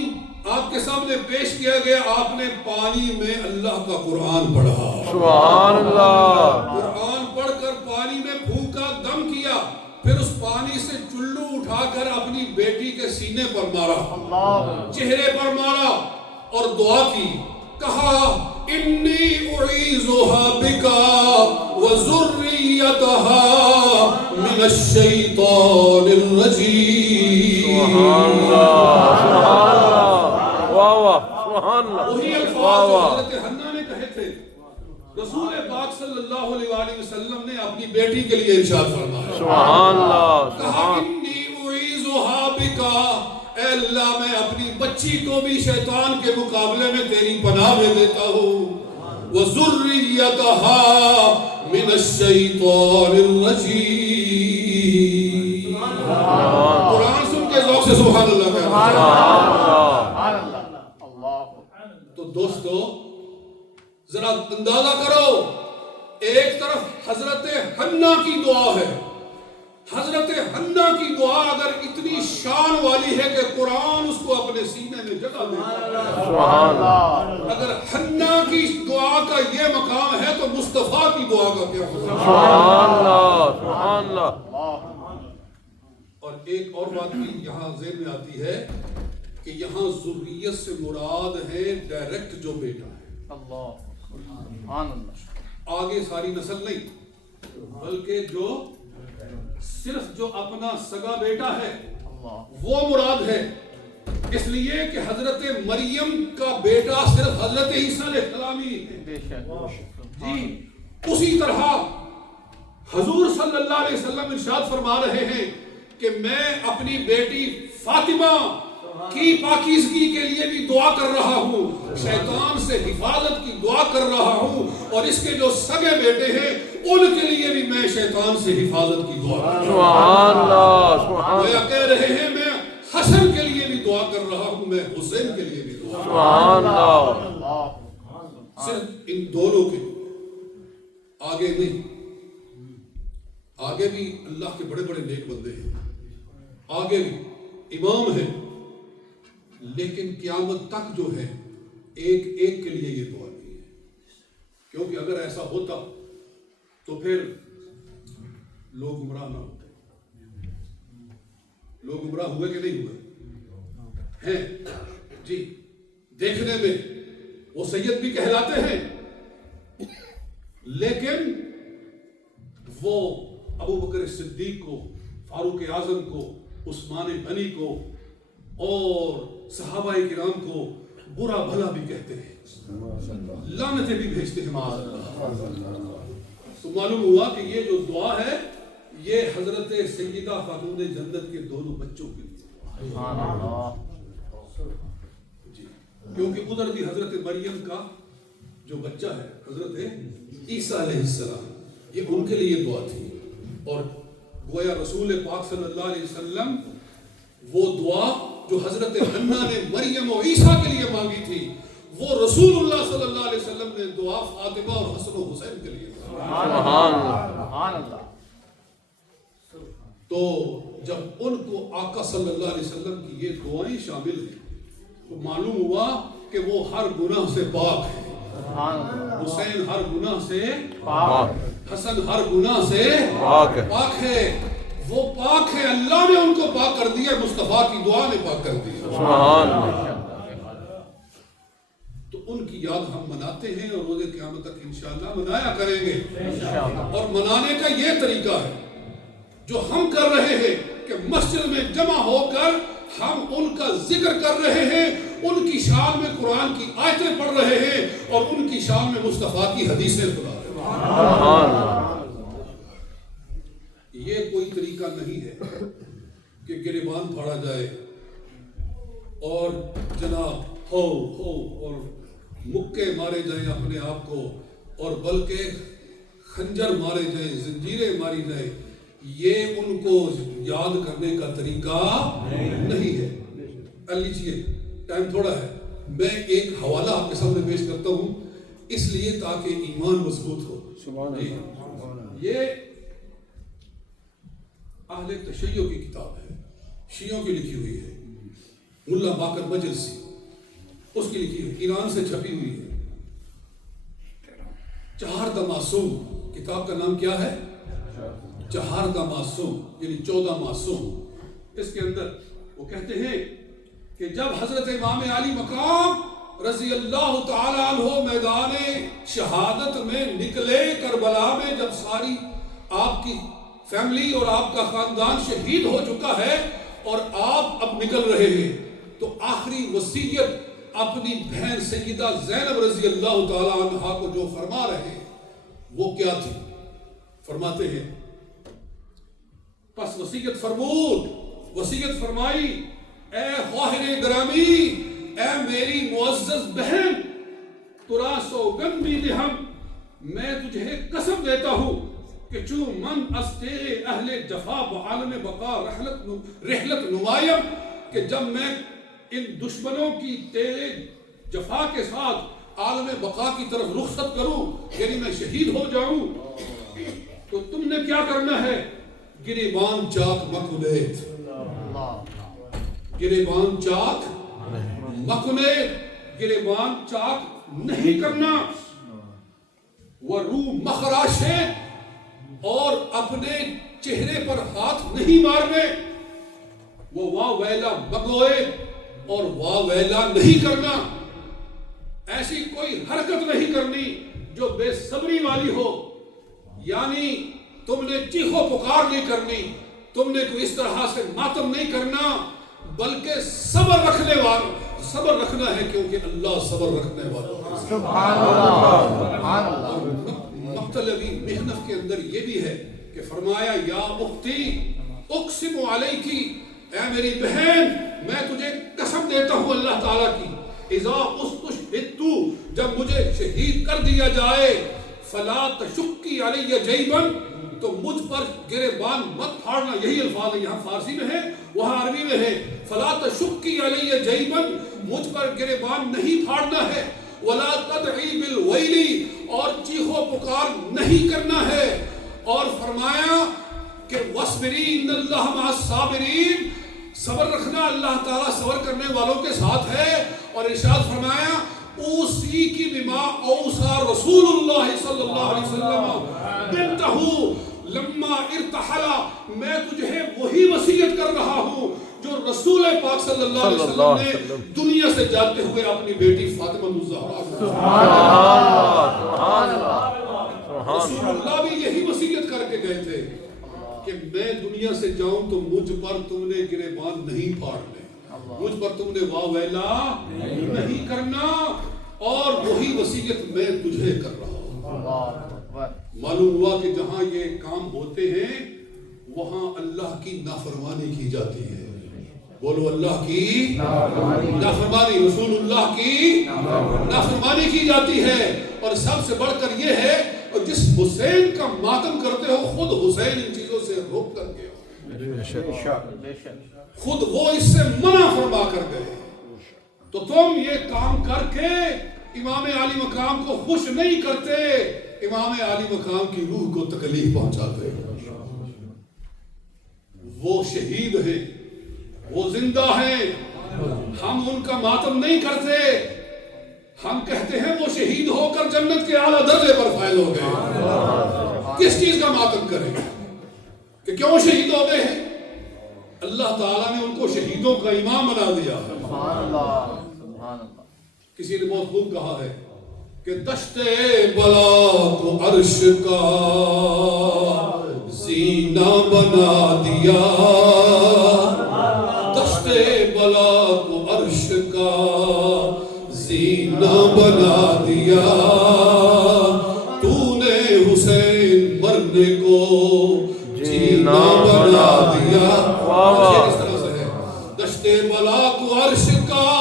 آپ کے سامنے پیش کیا گیا، آپ نے پانی میں اللہ کا قرآن پڑھا، سبحان اللہ، قرآن پڑھ کر پانی میں پھونکا، دم کیا، پھر اس پانی سے چلو اٹھا کر اپنی بیٹی کے سینے پر مارا، چہرے پر مارا اور دعا کی، کہا انی اعیذها بک وذریتها من الشیطان الرجیم۔ سبحان اللہ، سبحان اللہ، واہ واہ، سبحان اللہ، وہی الفاظ واہ جو واہ، حضرت حنا نے کہے تھے، رسول پاک صلی اللہ علیہ وآلہ وسلم نے اپنی بیٹی کے لیے ارشاد فرمایا، سبحان اللہ، کہا انی اعیذها بک، اے اللہ میں اپنی بچی کو بھی شیطان کے مقابلے میں تیری پناہ میں دیتا ہوں، وَذُرِّيَّتَهَا مِنَ الشَّيْطَانِ الرَّجِيمِ۔ قرآن سن کے ذوق سے سبحان اللہ کہا۔ تو دوستو ذرا اندازہ کرو، ایک طرف حضرت حنا کی دعا ہے، حضرت حنا کی دعا اگر اتنی شان والی ہے کہ قرآن اس کو اپنے سینے میں جگہ دے، اگر حنا کی دعا کا یہ مقام ہے تو مصطفیٰ کی دعا کا کیا ہوگا؟ سبحان اللہ، سبحان اللہ۔ اور ایک اور بات بھی یہاں ذہن میں آتی ہے کہ یہاں ذریت سے مراد ہے ڈائریکٹ جو بیٹا ہے، آگے ساری نسل نہیں، بلکہ جو صرف جو اپنا سگا بیٹا ہے وہ مراد ہے، اس لیے کہ حضرت مریم کا بیٹا صرف حضرت عیسیٰ علیہ السلام ہی ہے جی۔ اسی طرح حضور صلی اللہ علیہ وسلم ارشاد فرما رہے ہیں کہ میں اپنی بیٹی فاطمہ کی پاکیزگی کے لیے بھی دعا کر رہا ہوں، شیطان سے حفاظت کی دعا کر رہا ہوں، اور اس کے جو سگے بیٹے ہیں ان کے لیے بھی میں شیطان سے حفاظت کی دعا کر رہا ہوں۔ سبحان اللہ، سبحان وہ کہہ رہے ہیں میں حسن کے لیے بھی دعا کر رہا ہوں، میں حسین کے لیے بھی دعا کر رہا سبحان اللہ، ہوں، صرف ان دونوں کے، آگے نہیں۔ آگے بھی اللہ کے بڑے بڑے نیک بندے ہیں، آگے بھی امام ہیں، لیکن قیامت تک جو ہے ایک ایک کے لیے یہ دعا نہیں ہے، کیونکہ اگر ایسا ہوتا تو پھر لوگ گمراہ نہ ہوتے۔ لوگ گمراہ ہوئے کہ نہیں ہوئے ہیں جی؟ دیکھنے میں وہ سید بھی کہلاتے ہیں، لیکن وہ ابو بکر صدیق کو، فاروق اعظم کو، عثمان غنی کو اور صحابہ کرام کو برا بھلا بھی کہتے ہیں، لعنتیں بھی بھیجتے ہیں۔ تو معلوم ہوا کہ یہ جو دعا ہے یہ حضرت سیدہ خاتون جنت کے دونوں بچوں کے لیے جی، کیونکہ ادھر بھی حضرت مریم کا جو بچہ ہے حضرت عیسیٰ علیہ السلام، یہ ان کے لیے دعا تھی، اور گویا رسول پاک صلی اللہ علیہ وسلم وہ دعا جو حضرت حنا نے مریم و عیسیٰ کے لیے مانگی تھی، وہ رسول اللہ صلی اللہ علیہ وسلم نے دعا فاطمہ اور حسن و حسین کے لیے سبحان اللہ۔ تو جب ان کو آقا صلی اللہ علیہ وسلم کی یہ دعائیں شامل ہیں تو معلوم ہوا کہ وہ ہر گناہ سے پاک ہے، حسین ہر گناہ سے پاک، حسن ہر گناہ سے پاک ہے، وہ پاک ہے، اللہ نے ان کو پاک کر دیا، مصطفیٰ کی دعا نے پاک کر دیا۔ سبحان اللہ۔ تو ان کی یاد ہم مناتے ہیں اور روز قیامت تک انشاءاللہ منایا کریں گے، اور منانے کا یہ طریقہ ہے جو ہم کر رہے ہیں کہ مسجد میں جمع ہو کر ہم ان کا ذکر کر رہے ہیں، ان کی شان میں قرآن کی آیتیں پڑھ رہے ہیں اور ان کی شان میں مصطفیٰ کی حدیثیں سنا رہے ہیں۔ یہ کوئی طریقہ نہیں ہے کہ گریبان پھاڑا جائے اور جناب ہو اور مکے مارے جائیں اپنے آپ کو، اور بلکہ خنجر مارے جائیں، زنجیریں ماری جائیں، یہ ان کو یاد کرنے کا طریقہ نہیں ہے۔ لیجیے ٹائم تھوڑا ہے، میں ایک حوالہ آپ کے سامنے پیش کرتا ہوں اس لیے تاکہ ایمان مضبوط ہو۔ یہ اہل تشیع کی کتاب ہے، شیعوں کی لکھی ہوئی ہے، ملا باقر مجلسی اس کی لکھی ہوئی، ایران سے چھپی ہوئی ہے۔ چہار معصوم کتاب کا نام کیا ہے؟ چہار معصوم یعنی 14 معصوم۔ اس کے اندر وہ کہتے ہیں کہ جب حضرت امام علی مقام رضی اللہ تعالی عنہ میدان شہادت میں نکلے کربلا میں، جب ساری آپ کی فیملی اور آپ کا خاندان شہید ہو چکا ہے اور آپ اب نکل رہے ہیں، تو آخری وصیت اپنی بہن سیدہ زینب رضی اللہ تعالی عنہ کو جو فرما رہے ہیں وہ کیا تھی؟ فرماتے ہیں پس وصیت فرمود، وصیت فرمائی، اے خواہر گرامی، اے میری معزز بہن، ترا سوگند بھی دہم، میں تجھے قسم دیتا ہوں کہ چون من از تیرے اہل جفا بعالم بقا رحلت نمائم، کہ جب میں ان دشمنوں کی تیرے جفا کے ساتھ عالم بقا کی طرف رخصت کروں، یعنی میں شہید ہو جاؤں، تو تم نے کیا کرنا ہے؟ گریبان چاک مکنیت، گریبان چاک مکنیت، گریبان چاک نہیں کرنا، وَرُو مخراشت، اور اپنے چہرے پر ہاتھ نہیں مارنے، وہ واہ ویلا مگوئے، اور واہ ویلا نہیں کرنا، ایسی کوئی حرکت نہیں کرنی جو بے صبری والی ہو، یعنی تم نے چیخو پکار نہیں کرنی، تم نے کوئی اس طرح سے ماتم نہیں کرنا، بلکہ صبر رکھنے والا، صبر رکھنا ہے کیونکہ اللہ صبر رکھنے والا۔ سبحان اللہ، سبحان اللہ۔ مقتلبی محنف کے اندر یہ بھی ہے کہ فرمایا یا اختی اقسم علیکی، اے میری بہن میں تجھے قسم دیتا ہوں اللہ تعالیٰ کی، اذا استشہدتو، جب مجھے شہید کر دیا جائے، فلا تشکی علی جیبن، تو مجھ پر گریبان مت پھاڑنا، یہی الفاظ ہے، یہاں فارسی میں ہے وہاں عربی میں ہے، فلا تشکی علی جیبن، مجھ پر گریبان نہیں پھاڑنا ہے، ولا تدعی بالویلی، اور چیخو پکار نہیں کرنا ہے، اور فرمایا کہ وَاصْبِرِي إِنَّ اللَّهَ مَعَ الصَّابِرِينَ، صبر رکھنا، اللہ تعالیٰ صبر کرنے والوں کے ساتھ ہے، اور ارشاد فرمایا اوصی کی بما اوصى رسول اللہ صلی اللہ علیہ وسلم بنتہ لما ارتحلا، میں تجھے وہی وصیت کر رہا ہوں جو رسول پاک صلی اللہ علیہ وسلم نے دنیا سے جاتے ہوئے اپنی بیٹی فاطمہ الزہرا کو، رسول اللہ بھی یہی وصیت کر کے گئے تھے کہ میں دنیا سے جاؤں تو مجھ پر تم نے گریبان نہیں پھاڑنے، مجھ پر تم نے واہ ویلا نہیں کرنا، اور وہی وصیت میں تجھے کر رہا ہوں۔ معلوم ہوا کہ جہاں یہ کام ہوتے ہیں وہاں اللہ کی نافرمانی کی جاتی ہے، بولو اللہ کی نافرمانی، رسول اللہ کی نافرمانی کی جاتی ہے، اور سب سے بڑھ کر یہ ہے اور جس حسین کا ماتم کرتے ہو خود حسین ان چیزوں سے روک کر گئے، خود وہ اس سے منع فرما کر گئے، تو تم یہ کام کر کے امام علی مقام کو خوش نہیں کرتے، امام علی مقام کی روح کو تکلیف پہنچاتے۔ وہ شہید ہیں، وہ زندہ ہیں، ہم ان کا ماتم نہیں کرتے، ہم کہتے ہیں وہ شہید ہو کر جنت کے اعلیٰ درجے پر فائز ہو گئے، کس چیز کا ماتم کریں کہ کیوں شہید ہو گئے ہیں؟ اللہ تعالیٰ نے ان کو شہیدوں کا امام بنا دیا ہے۔ کسی نے بہت خوب کہا ہے کہ دشت بلا کو عرش کا زینہ بنا دیا، دشت بلا کو عرش کا زینہ بنا دیا، تو نے حسین مرنے کو جینا بنا دیا۔ اس طرح سے ہے دشت بلا کو عرش کا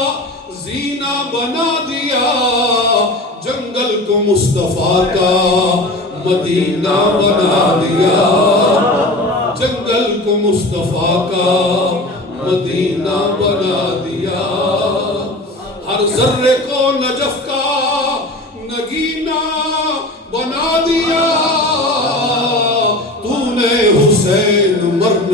زینہ بنا دیا، جنگل کو مصطفیٰ کا مدینہ بنا دیا، جنگل کو مصطفیٰ کا مدینہ بنا دیا، ہر ذرے کو نجف کا نگینہ بنا دیا، تو نے حسین مرنے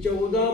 14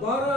12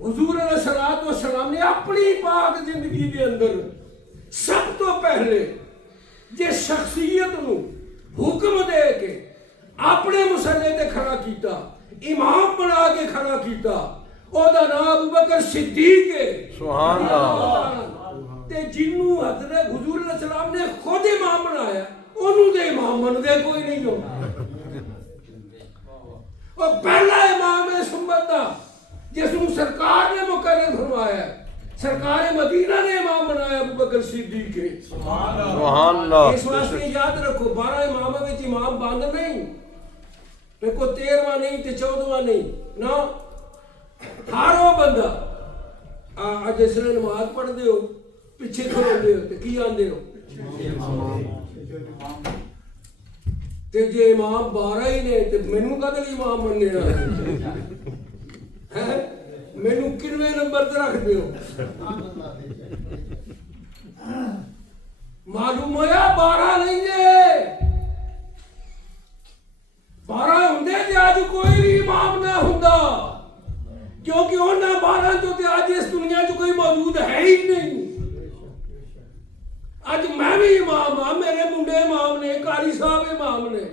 حضور علیہ الصلوۃ والسلام نے اپنی پاک زندگی کے اندر سب تو پہلے جس شخصیت نو حکم دے کے اپنے مسلے تے کھڑا کیتا، امام بنا کے کھڑا کیتا، او دا نام ابوبکر صدیق ہے سبحان اللہ۔ تے جنوں حضرت حضور علیہ السلام نے خود امام بنایا، انہوں دے امام بندے کوئی نہیں ہو، اور پہلا امام ہے سمت دا جس کو سرکار نے مقرر فرمایا ہے، سرکار مدینہ نے امام بنایا ابوبکر صدیق ہے سبحان اللہ۔ اس واسطے یاد رکھو 12 اماموں وچ امام بند نہیں، تے کوئی 13واں نہیں تے 14واں نہیں، نا ہر وہ بندہ اج اس نے نماز پڑھ دے ہو پیچھے کھڑے ہو تے کی آندے ہو تے جے امام 12 ہی نے تے مینوں کدے امام بننے ہیں، مینوں کنویں نمبر تے رکھ دیو؟ معلوم ہویا 12 نہیں ہے، 12 ہوندے تے اج کوئی بھی امام نہ ہوندا، کیونکہ انہاں 12 تو تے اج اس دنیا چ کوئی موجود ہے ہی نہیں۔ اج میں بھی امام ہاں، میرے منڈے امام نے، قاری صاحب امام نے،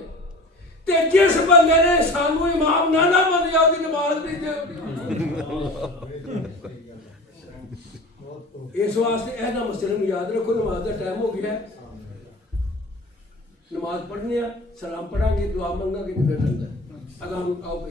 تے جس بندے نے سانو امام نہ بنیا وہ نماز نہیں دے۔ اس واسطے ایسا مسئلہ یاد رکھو، نماز کا ٹائم ہو گیا ہے، نماز پڑھنے سلام پڑھا گے، دعا منگا گے، پھر اذان آؤ پہ